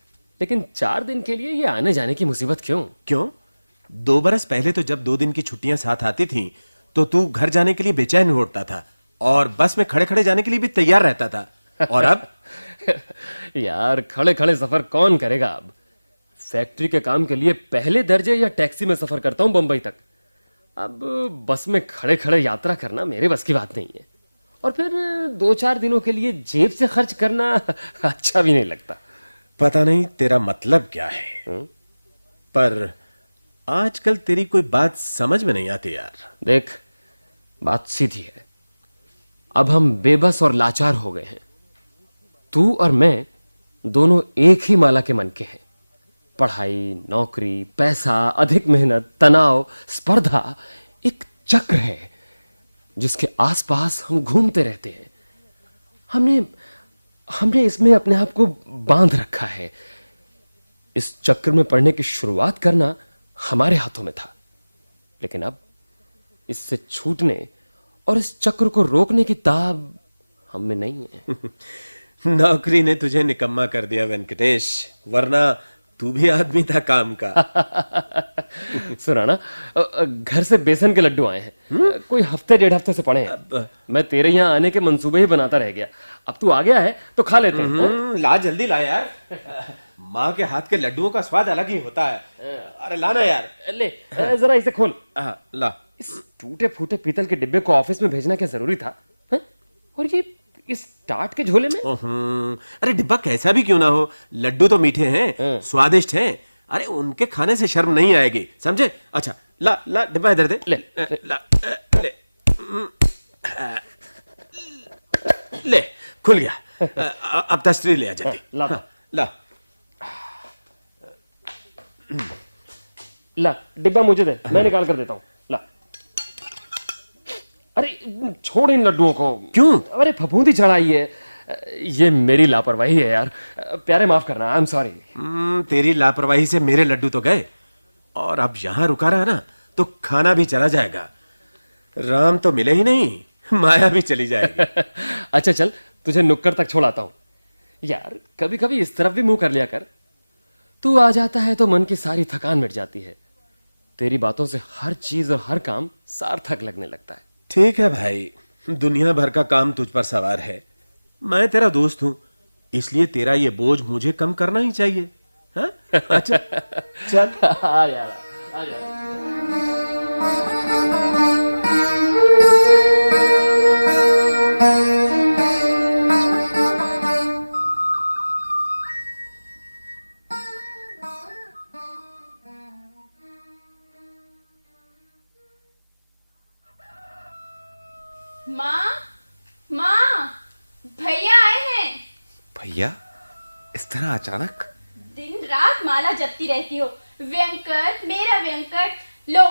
लेकिन 4 दिन के लिए ये आने जाने की मुसीबत क्यों? क्यों? 2 बरस पहले तो जब 2 दिन की छुट्टियां साथ आती थीं तो तू घर जाने के लिए बेचैन होता था और बस में खड़े खड़े जाने के लिए भी तैयार रहता था, और अब? यार, खड़े खड़े सफर कौन करेगा अब? फैक्ट्री के काम के लिए पहले दर्जे या टैक्सी में सफर करता हूं बंबई तक। अब बस में खड़े खड़े यात्रा करना मेरे बस की बात नहीं है, और फिर 2-4 दिनों के लिए जेब से खर्च करना अच्छा भी नहीं लगता। पता नहीं तेरा मतलब क्या है, पर आजकल तेरी कोई बात समझ में नहीं आती यार। देख, बात सीधी है, अब हम बेबस और लाचार हो गए हैं। तू और मैं दोनों एक ही माला के मन के हैं। पढ़ाई, नौकरी, पैसा, अधिक मेहनत, तनाव, स्पर्धा एक चक्र है जिसके आसपास हम घूमते रहते हैं। हमने इसमें अपने आप को बांध रखा है। इस चक्र में पड़ने की शुरुआत करना हमारे हाथों में था, लेकिन अब इससे छूटने और इस चक्र को रोकने की ताब हम में नहीं है। नौकरी ने तुझे निकम्मा कर दिया वेंकटेश, वरना तू भी आदमी था काम का। सुना ना, घर से बेसन के लड्डू आए हैं, कोई हफ्ते 1.5 हफ्ते से पड़े हैं। मैं तेरे यहाँ आने के मंसूबे ही बनाता रह गया, अब तू आ गया है तो खा लेते हैं। ला जल्दी ला यार, माँ के हाथ के लड्डुओं का स्वाद अलग ही होता है। अरे लाना यार। ले जरा इसे खोल। ला। इस टूटे फूटे पीतल के डिब्बे को ऑफिस में भेजना क्या जरूरी था? और इस टाट के झोले में? अरे डिब्बा कैसा भी क्यों ना हो, लड्डू तो मीठे हैं, स्वादिष्ट हैं। अरे उनके खाने से शर्म नहीं आएगी, समझे? अच्छा ला ला डिब्बा इधर दे। ले ला ले ले खुल गया। अब तस्वीर ले आ जल्दी। ला हाँ, ला ला डिब्बा मुझे दे, मैं निकाल कर देता हूँ। ला। अरे छोड़ इन लड्डुओं को। क्यों? अरे फफूंदी चढ़ाई है। ये मेरी लापरवाही है यार, प्यारे माफ करना, आई एम सॉरी। तेरी लापरवाही से मेरे लड्डू तो गए, और अब यहां रुका रहा ना तो खाना भी चला जाएगा। राम तो मिले ही नहीं, माया भी चली जाएगी। अच्छा चल, तुझे नुक्कड़ तक छोड़ाता हूँ। यार कभी कभी इस तरफ भी मुंह कर लिया कर। तू आ जाता है तो मन की सारी थकान मिट जाती है। तेरी बातों से हर चीज और हर काम सार्थक लगने लगता है। ठीक है भाई, दुनिया भर का काम तुझ पर सवार है। मैं तेरा दोस्त हूं, इसलिए तेरा ये बोझ मुझे कम करना ही चाहिए। हाँ? अच्छा चल। आ यार, आ यार। माँ, माँ, भैया आए हैं। भैया इस तरह अचानक? दिन रात माला जपती रहती हो, व्यंकट मेरा व्यंकट। लो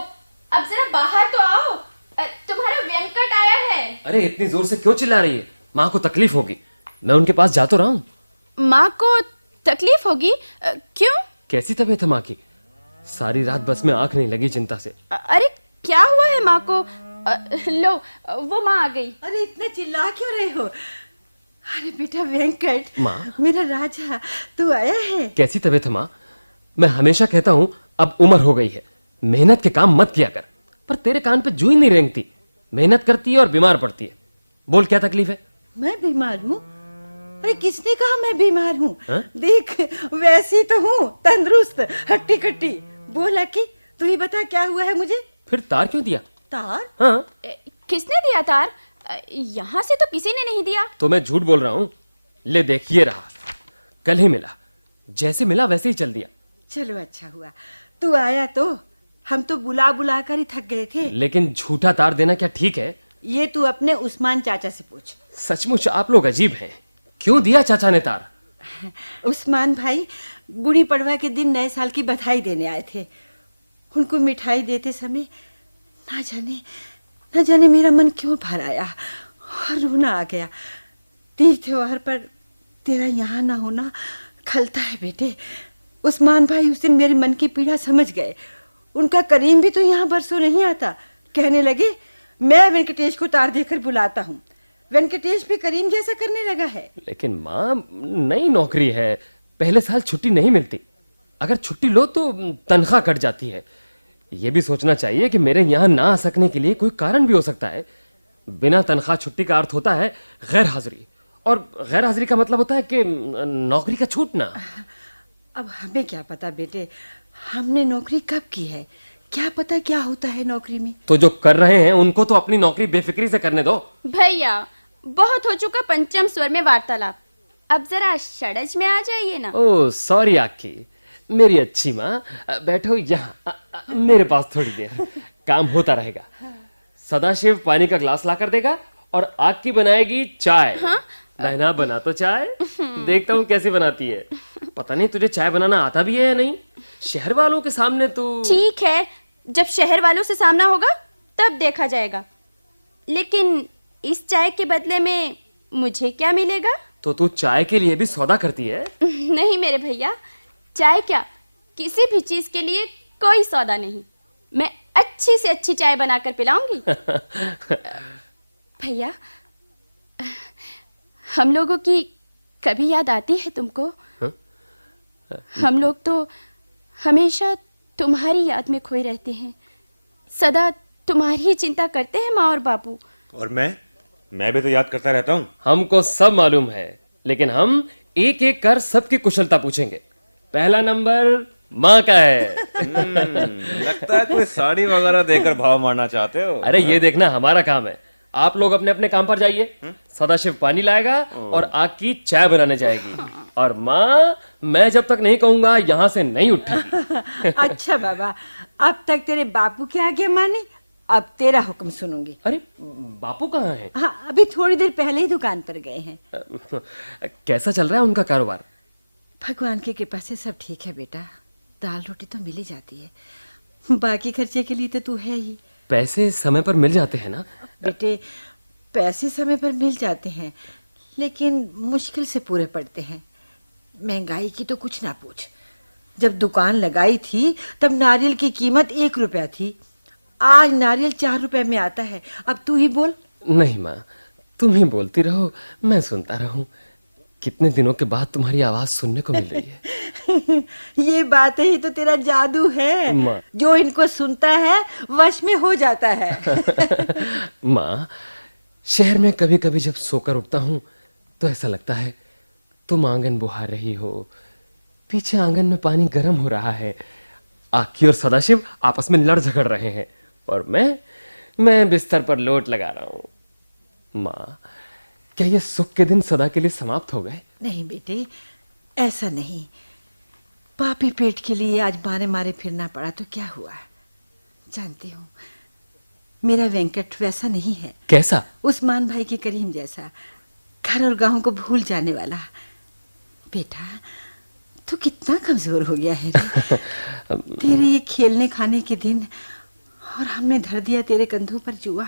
अब जरा बाहर तो आओ, तुम्हारा व्यंकट आया है। अरे इतनी जोर से क्यों चिल्ला रही है? माँ को तकलीफ होगी, मैं उनके पास जा तो रहा हूँ। माँ को तकलीफ होगी? क्यों? कैसी तबीयत है माँ की? सारी रात बस में आंख नहीं लगी चिंता से। अरे क्या हुआ है माँ को? लो वो माँ आ गई। अरे इतना चिल्ला क्यों रहे हो? अरे बेटा व्यंकट, माँ। मेरा राजा, तू आया है? कैसी तबीयत है माँ? मैं हमेशा कहता हूँ अब उम्र हो गई है, मेहनत के काम मत किया कर, पर तेरे कान पे जूं ही नहीं रेंगती। मेहनत करती है और बीमार पड़ती है। बोल क्या तकलीफ है? मैं बीमार हूँ? अरे किसने कहा मैं बीमार हूँ? हाँ? देख वैसी तो हूँ, तंदुरुस्त, हट्टी कट्टी। बोल अक्की, तू ही बता क्या हुआ है मुझे? फिर तार क्यों दिया? तार? हाँ किसने दिया तार? यहाँ से तो किसी ने नहीं दिया। तो मैं झूठ बोल रहा हूँ? ले देख, ये रहा, कल ही मिला, जैसे मिला वैसे ही चल दिया। चलो अच्छा हुआ तू आया, तो हम तो बुला बुला कर ही थक गए थे। लेकिन झूठा तार देना क्या ठीक है? ये तू अपने उस्मान चाचा से पूछ। सचमुच आप लोग अजीब हैं। क्यों दिया चाचा ने तार? उस्मान भाई गुड़ी पड़वा के दिन नए साल की बधाई देने आए थे। उनको मिठाई देते समय ना जाने मेरा मन क्यों भर आया और रोना आ गया। तीज त्योहार पर तेरा यहाँ ना होना खलता है बेटे। उस्मान भाई उस दिन मेरे मन की पीड़ा समझ गए। उनका करीम भी तो यहाँ बरसों नहीं आता। कहने लगे मैं वेंकटेश को तार देकर बुलाता हूँ। वेंकटेश भी करीम जैसा करने लगा है। लेकिन माँ, नई नौकरी है, पहले साल छुट्टी नहीं मिलती। अगर छुट्टी लो तो तनख्वाह कट जाती है। ये भी सोचना चाहिए कि मेरे यहाँ ना आ सकने के लिए कोई कारण भी हो सकता है। बिना तनख्वाह छुट्टी का अर्थ होता है गैर हाजिरी, और गैर हाजिरी का मतलब होता है कि नौकरी का छूटना। अब हमें क्या पता बेटे, हमने नौकरी कब की है, क्या पता क्या होता है नौकरी में। तो जो कर रहे हैं उनको तो अपनी नौकरी बेफिक्री से करने दो। भैया बहुत हो चुका पंचम स्वर में वार्तालाप, अब जरा षडज में आ जाइए ना। ओह सॉरी आकी, मेरी अच्छी माँ, बैठो यहाँ मेरे पास थोड़ी देर, काम होता रहेगा। सदाशिव पानी का ग्लास ला कर देगा और आग की बनाएगी चाय। हाँ? बहना बना तो चाय, देखता हूँ कैसे बनाती है। पता नहीं तुझे चाय बनाना आता भी है या नहीं। शहर वालों के सामने तो ठीक है, जब शहर वालों से सामना होगा तब देखा जाएगा। लेकिन इस चाय के बदले में मुझे क्या मिलेगा? तो तू चाय के लिए भी सौदा करती है? नहीं मेरे भैया, चाय क्या किसी भी चीज के लिए कोई सौदा नहीं। मैं अच्छी से अच्छी चाय बनाकर पिलाऊंगी। भैया हम लोगों की कभी याद आती है तुमको? हाँ? हम लोग तो हमेशा तुम्हारी याद में खोए रहते हैं, सदा तुम्हारी ही चिंता करते हैं माँ और बापू। और मैं भी तो याद करता रहता हूँ। हमको सब मालूम है, लेकिन हम एक एक कर सबकी कुशलता पूछेंगे। पहला नंबर माँ का है। लगता है कोई साड़ी वगैरह देकर भाव मारना चाहते हो। अरे ये देखना हमारा काम है, आप लोग अपने अपने काम पर जाइए। सदाशिव पानी लाएगा और आग की चाय बनाने जाएगी। और माँ, मैं जब तक नहीं कहूंगा यहाँ से नहीं उठेगी। अच्छा बाबा, अब तक तेरे बापू की आज्ञा मानी, अब तेरा हुक्म सुनूंगी। अरे बापू कहाँ हैं? हाँ, अभी थोड़ी देर पहले ही दुकान पर गए हैं। कैसा चल रहा है उनका कारोबार? भगवान की कृपा से सब ठीक है बेटा, दाल रोटी तो मिल ही जाती है, बाकी खर्चे के लिए तो तू है ही। पैसे समय पर मिल जाते हैं ना? बेटे, पैसे समय पर मिल जाते हैं, लेकिन मुश्किल से पूरे पड़ते हैं। महंगाई की तो कुछ ना पूछ। जब दुकान लगाई थी तब नारियल की कीमत 1 रुपया थी, आज नारियल 4 रुपए में आता है। अब तू ही बोल। नहीं माँ, तुम ही बोलती रहो, मैं सुनता रहूं। कितने दिनों के बाद तुम्हारी आवाज सुनने को मिल रही है। ये बातें ही तो तेरा जादू है, माँ। जो इनको सुनता है वश में हो जाता है। माँ, शहर में कभी कभी जब सोकर उठता हूँ तो ऐसा लगता है तुम आंगन बुहार रही हो, पीछे आंगन में पानी गर्म हो रहा है, आखी और सदाशिव आपस में लड़ झगड़ रहे हैं और मैं बिस्तर पर लोट लगा रहा हूँ। माँ, क्या ये सुख के दिन सदा के लिए समाप्त हो गए? नहीं बेटे, ऐसा नहीं। पापी पेट के लिए आज मारे मारे फिरना पड़ा तो क्या हुआ? जानती हूँ, मेरा वेंकट वैसा नहीं है। कैसा? उस्मान भाई के करीम जैसा, घर और गांव को भूल जाने वाला। बेटा, तू कितना कमजोर हो गया है रे। तेरे ये खेलने खाने के दिन, और हमने धर दिया तेरे कंधों पर जुआ,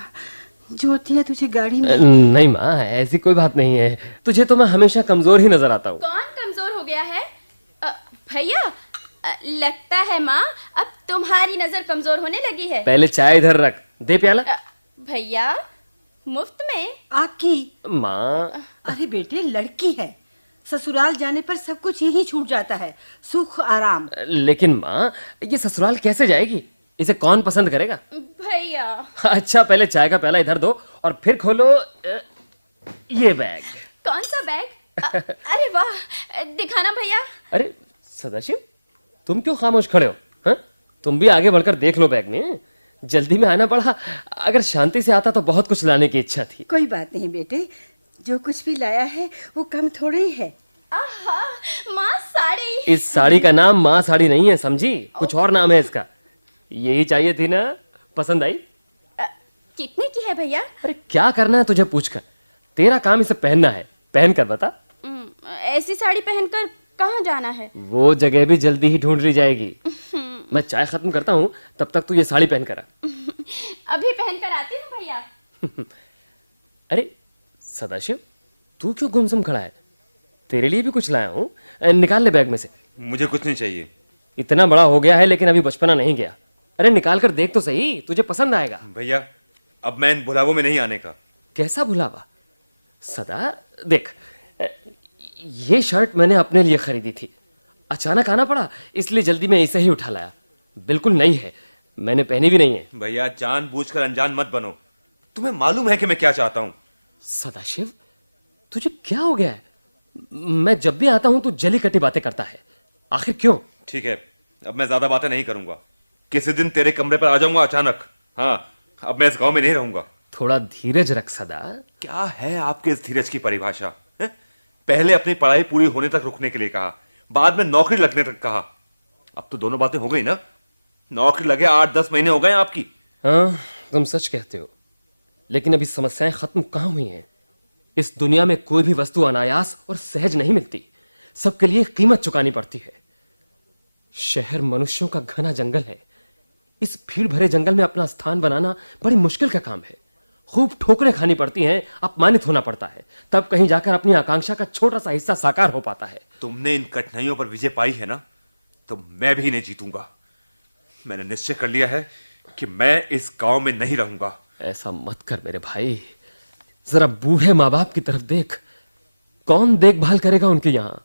जो दिया तुझे गाड़ी में। नहीं माँ, ऐसी कोई बात नहीं है। तुझे तो मैं हमेशा कमजोर ही नजर आता हूँ। कौन कमजोर हो गया है? भैया, लगता है माँ अब तुम्हारी नजर कमजोर होने लगी है। पहले चाय इधर रख, दे प्याला। भैया, मुफ्त में? आकी। माँ, अरे बेटे, लड़की है, ससुराल जाने पर सब कुछ यही छूट जाता है, सुख आराम। लेकिन माँ, ये ससुराल कैसे जाएगी? इसे कौन पसंद करेगा? भैया। अच्छा, पहले चाय का प्याला इधर दो और फिर खोलो ये बैग। कौन सा बैग? अरे वाह, दिखाना भैया। अरे सदाशिव, तुम क्यों खामोश खड़े हो? हाँ? तुम भी आगे बढ़कर देख लो बैग में। जल्दी में आना पड़ा, अगर शांति से आता तो बहुत कुछ लाने की इच्छा थी। कोई बात नहीं बेटे, जो कुछ भी लाया है वो कम थोड़े ही है। आहा, माँ साड़ी। इस साड़ी का नाम माँ साड़ी नहीं है, समझी? कुछ और नाम है इसका। यही चाहिए थी ना? पसंद आई? कितने की है भैया? अरे क्या करना है तुझे पूछकर? तेरा काम इसे पहनना है, पहन कर बता। ऐसी साड़ी पहनकर कहाँ जाना है? वो जगह भी जल्दी ही ढूंढ ली जाएगी। मैं चाय खत्म करता हूँ, तब तक तू ये साड़ी पहन कर आ। अभी पहन कर आती हूँ भैया। अरे सदाशिव, तू क्यों गुमसुम खड़ा है? तेरे लिए भी कुछ लाया हूँ, निकाल ले बैग में से। मुझे कुछ नहीं चाहिए। इतना बड़ा हो गया है लेकिन अभी बचपना नहीं गया। अरे निकाल कर देख तो सही, तुझे पसंद आएगा। भैया, अब मैं इन बुलावों में नहीं आने का। कैसा भुलावा? सदा देख, ये शर्ट मैंने अपने लिए खरीदी थी, अचानक आना पड़ा इसलिए जल्दी में इसे ही उठा लाया। बिल्कुल नई है, मैंने पहनी भी नहीं है। भैया, जानबूझकर अनजान मत बनो। तुम्हें मालूम है कि मैं क्या चाहता हूँ। सदाशिव, तुझे क्या हो गया है? मैं जब भी आता हूं तो जली कटी बातें करता है, आखिर क्यों? ठीक है, अब मैं ज्यादा बातें नहीं करूंगा। किसी दिन तेरे कमरे पर आ जाऊंगा अचानक। हाँ, अब मैं इस गांव में नहीं रहूंगा। थोड़ा धीरज रख सदा। क्या है आपके इस धीरज की परिभाषा? है? पहले अपनी पढ़ाई पूरी होने तक रुकने के लिए कहा, बाद में नौकरी लगने तक कहा। अब तो दोनों बातें हो गई ना। नौकरी लगे 8-10 महीने हो गए आपकी। हाँ, तुम सच कहते हो, लेकिन अभी समस्याएं खत्म कहाँ हुई हैं? इस दुनिया में कोई भी वस्तु अनायास और सहज नहीं मिलती, सबके लिए कीमत चुकानी पड़ती है। शहर मनुष्यों का घना जंगल है, इस भीड़ भरे जंगल में अपना स्थान बनाना बड़ी मुश्किल का काम है। खूब ठोकरें खानी पड़ती हैं, अपमानित होना पड़ता है, तब कहीं जाकर अपनी आकांक्षा का छोटा सा हिस्सा साकार हो पाता है। तुमने इन कठिनाइयों पर विजय पाई है ना, तो मैं भी नहीं जीतूंगा। मैंने निश्चय कर लिया है कि मैं इस गांव में नहीं रहूंगा। ऐसा मत कर मेरे भाई, जरा बूढ़े माँ बाप की तरफ देख, कौन देखभाल करेगा उनके यहाँ?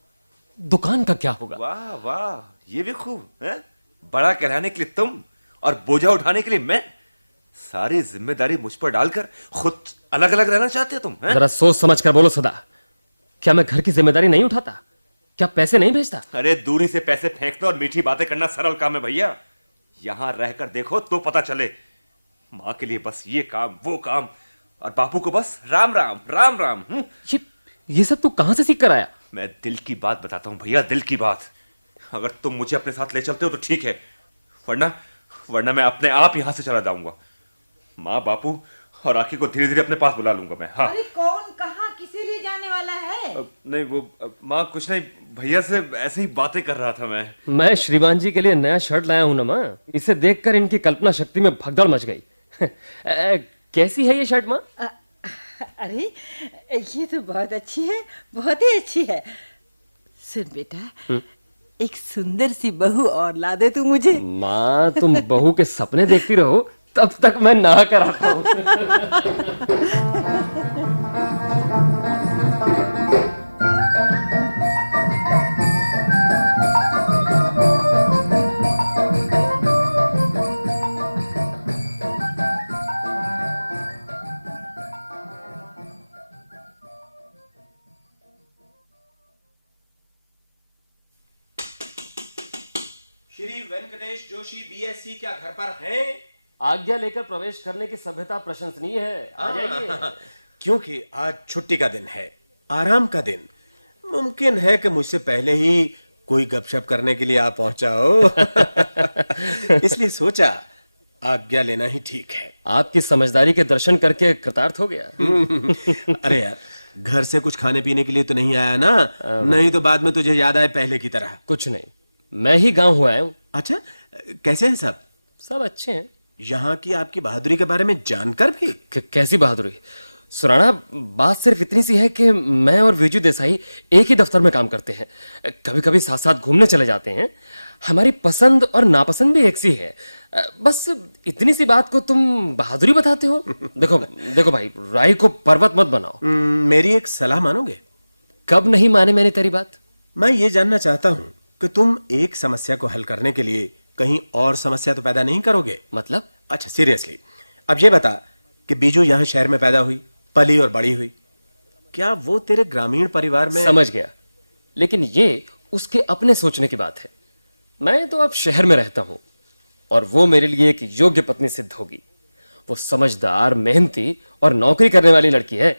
दुकान का क्या होगा? वाह वाह, ये भी खूब है। बड़ा कहलाने के लिए तुम और बोझा उठाने के लिए मैं। सारी जिम्मेदारी मुझ पर डालकर खुद अलग अलग रहना चाहते हो तुम? जरा सोच समझ कर बोलो सदा। क्या मैं घर की जिम्मेदारी नहीं उठाता? क्या पैसे नहीं भेजता? अरे दूरी से पैसे फेंकना और मीठी बातें करना सरल काम है भैया। यहां रहकर देखो तो पता चले। मां के लिए बस ये काम वो काम, और बापू को बस राम राम राम राम। ये सब तू कहां से सीख कर आया? मैं दिल की बात बताता हूं भैया, दिल की बात। अगर तुम मुझे अपने साथ ले चलते हो तो ठीक है, वरना वरना मैं अपने आप यहां से चला जाऊंगा। माँ, बापू और आखी को धीरे धीरे अपने पास बुला लूंगा मैं। हाँ। अरे कौन, कहाँ, किसे ले जाने वाला है? नहीं वो माँ कुछ नहीं, भैया से ऐसे ही बातें कर रहा था मैं श्रीमान जी के लिए नया शर्ट लाया हूं ना माँ, इसे देखकर इनकी कल्पना शक्ति में भगदड़ मच गई। कैसी है ये शर्ट माँ? अरे ये तो बहुत अच्छी है, बहुत ही अच्छी है। सुन बेटा, एक सुंदर सी बहू और ला दे तू मुझे। माँ, तुम बहू के सपने देखती रहो, तब तक मैं नहा कर आता हूँ। श्री वेंकटेश जोशी बीएससी क्या घर पर हैं? आज्ञा लेकर प्रवेश करने की सभ्यता प्रशंसनीय है, आ जाइए। क्योंकि आज छुट्टी का दिन है, आराम का दिन। मुमकिन है कि मुझसे पहले ही कोई गपशप करने के लिए आप पहुंचा हो। इसलिए सोचा आज्ञा लेना ही ठीक है। आपकी समझदारी के दर्शन करके कृतार्थ हो गया। अरे यार, घर से कुछ खाने पीने के लिए तो नहीं आया ना? नहीं तो बाद में तुझे याद आए पहले की तरह। कुछ नहीं, मैं ही गांव हुआ हूँ। अच्छा, कैसे हैं सब? सब अच्छे हैं। यहाँ की आपकी बहादुरी के बारे में जानकर भी? कैसी बहादुरी? सुराना, बात सिर्फ इतनी सी है कि मैं और विजू देसाई एक ही दफ्तर में काम करते हैं, कभी कभी साथ साथ घूमने चले जाते हैं। हमारी पसंद और नापसंद भी एक सी है। बस इतनी सी बात को तुम बहादुरी बताते हो? देखो देखो भाई, राय को पर्वत मत बनाओ। मेरी एक सलाह मानोगे? कब नहीं माने मैंने तेरी बात? मैं ये जानना चाहता हूँ कि तुम एक समस्या को हल करने के लिए कहीं और समस्या तो पैदा नहीं करोगे? मतलब? अच्छा सीरियसली, अब ये बता कि बीजू यहाँ शहर में पैदा हुई, पली और बड़ी हुई, क्या वो तेरे ग्रामीण परिवार में? समझ गया, लेकिन ये उसके अपने सोचने की बात है। मैं तो अब शहर में रहता हूं और वो मेरे लिए एक योग्य पत्नी सिद्ध होगी। वो समझदार, मेहनती और नौकरी करने वाली लड़की है।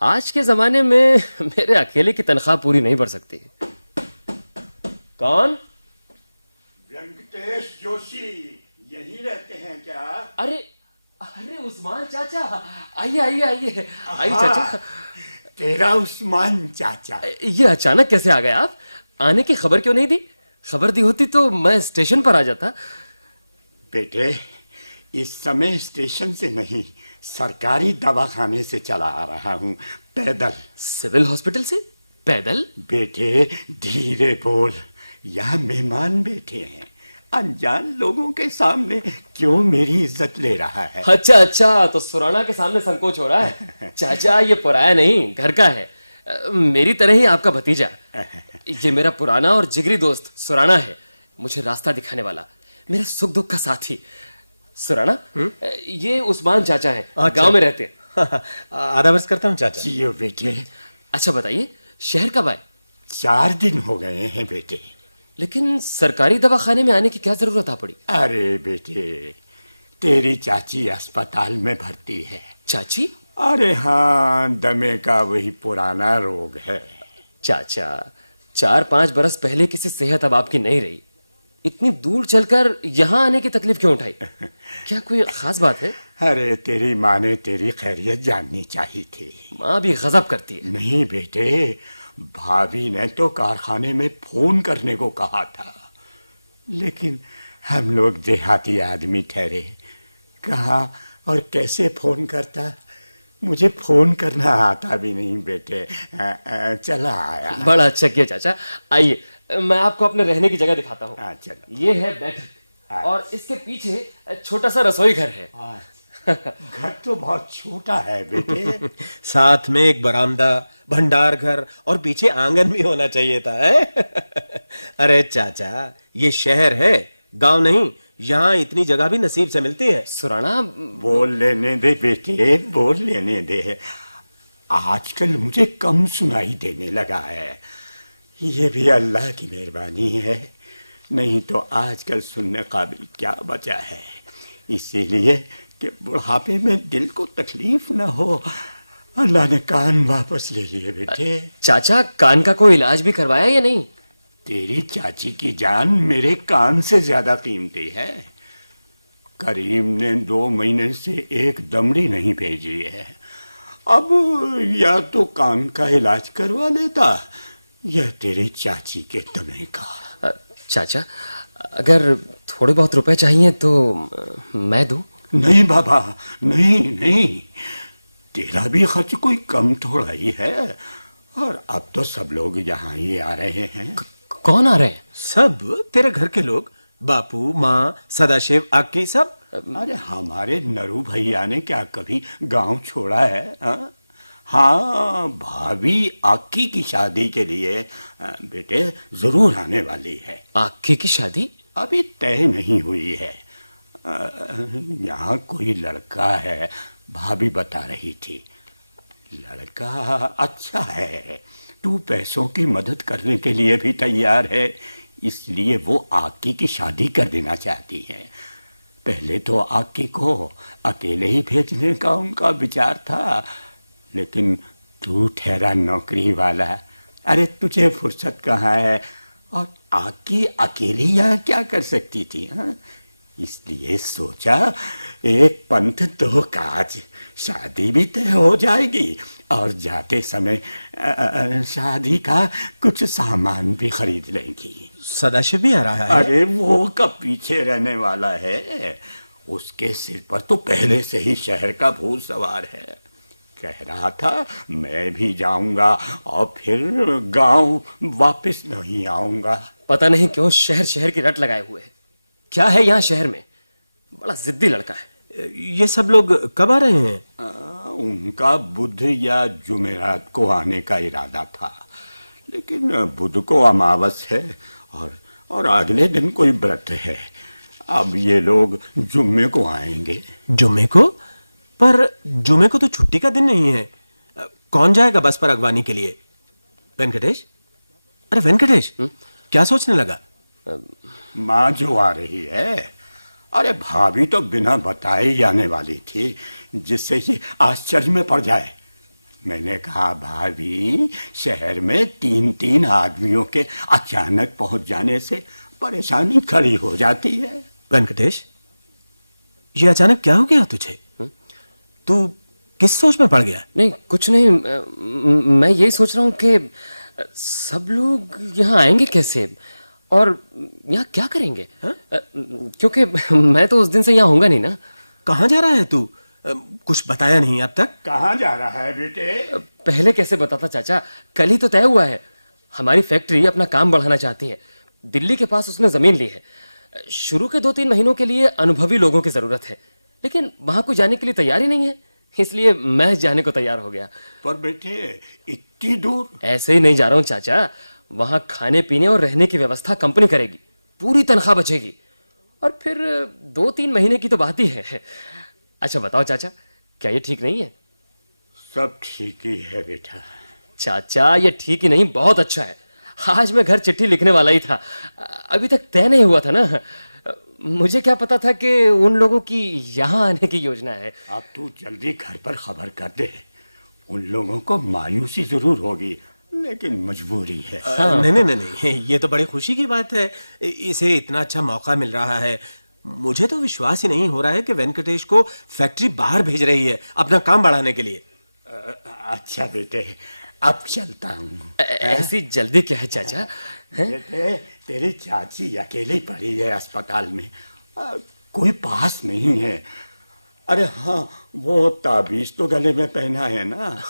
आज के जमाने में मेरे अकेले की तनख्वाह पूरी नहीं पड़ सकती। कौन? वेंकटेश जोशी यही रहते हैं क्या? अरे अरे उस्मान चाचा, आइए आइए आइए आइए चाचा। तेरा उस्मान चाचा। ये अचानक कैसे आ गए आप? आने की खबर क्यों नहीं दी? खबर दी होती तो मैं स्टेशन पर आ जाता। बेटे, इस समय स्टेशन से नहीं, सरकारी दवाखाने से चला आ रहा हूँ, पैदल। सिविल हॉस्पिटल से पैदल? बेटे धीरे बोल, यहाँ मेहमान बैठे हैं, अनजान लोगों के सामने क्यों मेरी इज्जत ले रहा है? अच्छा अच्छा, तो सुराना के सामने संकोच हो रहा है। चाचा, ये पराया नहीं, घर का है। मेरी तरह ही आपका भतीजा। ये मेरा पुराना और जिगरी दोस्त सुराना है, मुझे रास्ता दिखाने वाला, मेरे सुख दुख का साथी। सुराना, ये उस्मान चाचा हैं, गांव में रहते हैं। आधा वर्ष करता हूँ चाचा। जियो बेटे। अच्छा बताइए, शहर कब आए? 4 दिन हो गए हैं बेटे। लेकिन सरकारी दवाखाने में आने की क्या जरूरत आ पड़ी? अरे बेटे, तेरी चाची अस्पताल में भर्ती है। चाची? अरे हाँ, दमे का वही पुराना रोग है। चाचा, 4-5 बरस पहले किसी सेहत अब आपकी नहीं रही, इतनी दूर चलकर यहाँ आने की तकलीफ क्यों उठाई? क्या कोई खास बात है? अरे तेरी माँ ने तेरी खैरियत जाननी चाहिए थी। माँ भी गजब करती है। नहीं बेटे, भाभी ने तो कारखाने में फोन करने को कहा था, लेकिन हम लोग देहाती आदमी ठहरे, कहा और कैसे फोन करता? मुझे फोन करना आता भी नहीं बेटे। चला आया। बड़ा अच्छा किया चाचा। आइए, मैं आपको अपने रहने की जगह दिखाता हूँ। चलो। ये है बैठक और इसके पीछे छोटा सा रसोई घर है। घर तो बहुत छोटा है बेटे। साथ में एक बरामदा, भंडार घर और पीछे आंगन भी होना चाहिए था। अरे चाचा, ये शहर है, गांव नहीं। यहाँ इतनी जगह भी नसीब से मिलती है। सुराना, बोल लेने दे बेटे, बोल लेने दे। आजकल मुझे कम सुनाई देने लगा है, ये भी अल्लाह की मेहरबानी है, नहीं तो आजकल सुनने काबिल क्या बचा है। इसीलिए कि बुढ़ापे में दिल को तकलीफ न हो। अल्लाह ने कान वापस ले लिए बेटे। चाचा, कान का कोई इलाज भी करवाया या नहीं? तेरी चाची की जान मेरे कान से ज्यादा कीमती है। करीम ने 2 महीने से एक दमड़ी नहीं भेजी है। अब या तो कान का इलाज करवा लेता या तेरी चाची के दमे का। चाचा, अगर थोड़े बहुत रुपए चाहिए तो मैं दूं? नहीं बाबा, नहीं नहीं, तेरा भी खर्च कोई कम थोड़ा ही है। और अब तो सब लोग यहाँ ही आ रहे हैं। कौन आ रहे हैं? सब तेरे घर के लोग, बापू, माँ, सदाशिव, आकी, सब। अरे हमारे नरू भैया ने क्या कभी गांव छोड़ा है? हाँ, भाभी आकी की शादी के लिए बेटे जरूर आने वाली है। आकी की शादी अभी तय नहीं हुई है। यहाँ कोई लड़का है, भाभी बता रही थी। लड़का अच्छा है, तू पैसों की मदद करने के लिए भी तैयार है, इसलिए वो आकी की शादी कर देना चाहती है। पहले तो आकी को अकेले ही भेजने का उनका विचार था, लेकिन तू ठहरा नौकरी वाला, अरे तुझे फुर्सत कहाँ है? और आकी अकेली यहाँ क्या कर सकती थी? हाँ, इसलिए सोचा एक पंथ 2 काज, शादी भी तय हो जाएगी और जाते समय शादी का कुछ सामान भी खरीद लेंगी। सदाशिव भी आ रहा है? अरे वो कब पीछे रहने वाला है? उसके सिर पर तो पहले से ही शहर का भूत सवार है। कह रहा था मैं भी जाऊंगा और फिर गांव वापस नहीं आऊंगा। पता नहीं क्यों शहर शहर की रट लगाए हुए है। क्या है यहाँ शहर में? बड़ा जिद्दी लड़का है। ये सब लोग कब आ रहे हैं? उनका बुध या जुमेरात को आने का इरादा था, लेकिन बुध को अमावस है और अगले दिन कोई व्रत है। अब ये लोग जुम्मे को आएंगे। जुम्मे को? पर जुम्मे को तो छुट्टी का दिन नहीं है। कौन जाएगा बस पर अगवानी के लिए? वेंकटेश? अरे वेंकटेश, क्या सोचने लगा? माँ जो आ रही है। अरे भाभी तो बिना बताए ही आने वाली थी, जिससे ये आश्चर्य में पड़ जाए। मैंने कहा भाभी, शहर में 3-3 आदमियों के अचानक पहुंच जाने से परेशानी खड़ी हो जाती है। वेंकटेश, ये अचानक क्या हो गया तुझे? तू किस सोच में पड़ गया? नहीं, कुछ नहीं। मैं ये सोच रहा हूँ कि सब लोग यहाँ आएंगे कैसे और यहाँ क्या करेंगे? क्योंकि मैं तो उस दिन से यहाँ होऊंगा नहीं ना। कहाँ जा रहा है तू? कुछ बताया नहीं अब तक। कहाँ जा रहा है बेटे? पहले कैसे बताता चाचा, कल ही तो तय हुआ है। हमारी फैक्ट्री अपना काम बढ़ाना चाहती है। दिल्ली के पास उसने जमीन ली है। शुरू के 2-3 महीनों के लिए अनुभवी लोगों की जरूरत है, लेकिन वहां कोई जाने के लिए तैयार ही नहीं है, इसलिए मैं जाने को तैयार हो गया। पर बेटे इतनी दूर? ऐसे ही नहीं जा रहा हूँ चाचा। वहां खाने पीने और रहने की व्यवस्था कंपनी करेगी, पूरी तनख्वाह बचेगी, और फिर 2-3 महीने की तो बात ही है। अच्छा बताओ चाचा, क्या ये ठीक नहीं है? सब ठीक ही है बेटा। चाचा ये ठीक ही नहीं, बहुत अच्छा है। आज मैं घर चिट्ठी लिखने वाला ही था, अभी तक तय नहीं हुआ था ना। मुझे क्या पता था कि उन लोगों की यहाँ आने की योजना है। अब तू जल्दी घर पर खबर कर दे। उन लोगों को मायूसी जरूर होगी, लेकिन मजबूरी है। नहीं नहीं नहीं नहीं, ये तो बड़ी खुशी की बात है। इसे इतना अच्छा मौका मिल रहा है। मुझे तो विश्वास ही नहीं हो रहा है कि वेंकटेश को फैक्ट्री बाहर भेज रही है अपना काम बढ़ाने के लिए। अच्छा बेटे, अब चलता हूँ। ऐसी जल्दी क्या है चाचा? बेटे, तेरी चाची अकेली पड़ी है अस्पताल में, कोई पास नहीं है। अरे हाँ, वो ताबीज तो गले में पहना है ना।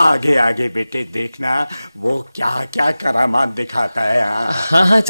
आगे आगे बेटे देखना वो क्या क्या करामात दिखाता है। हाँ हाँ।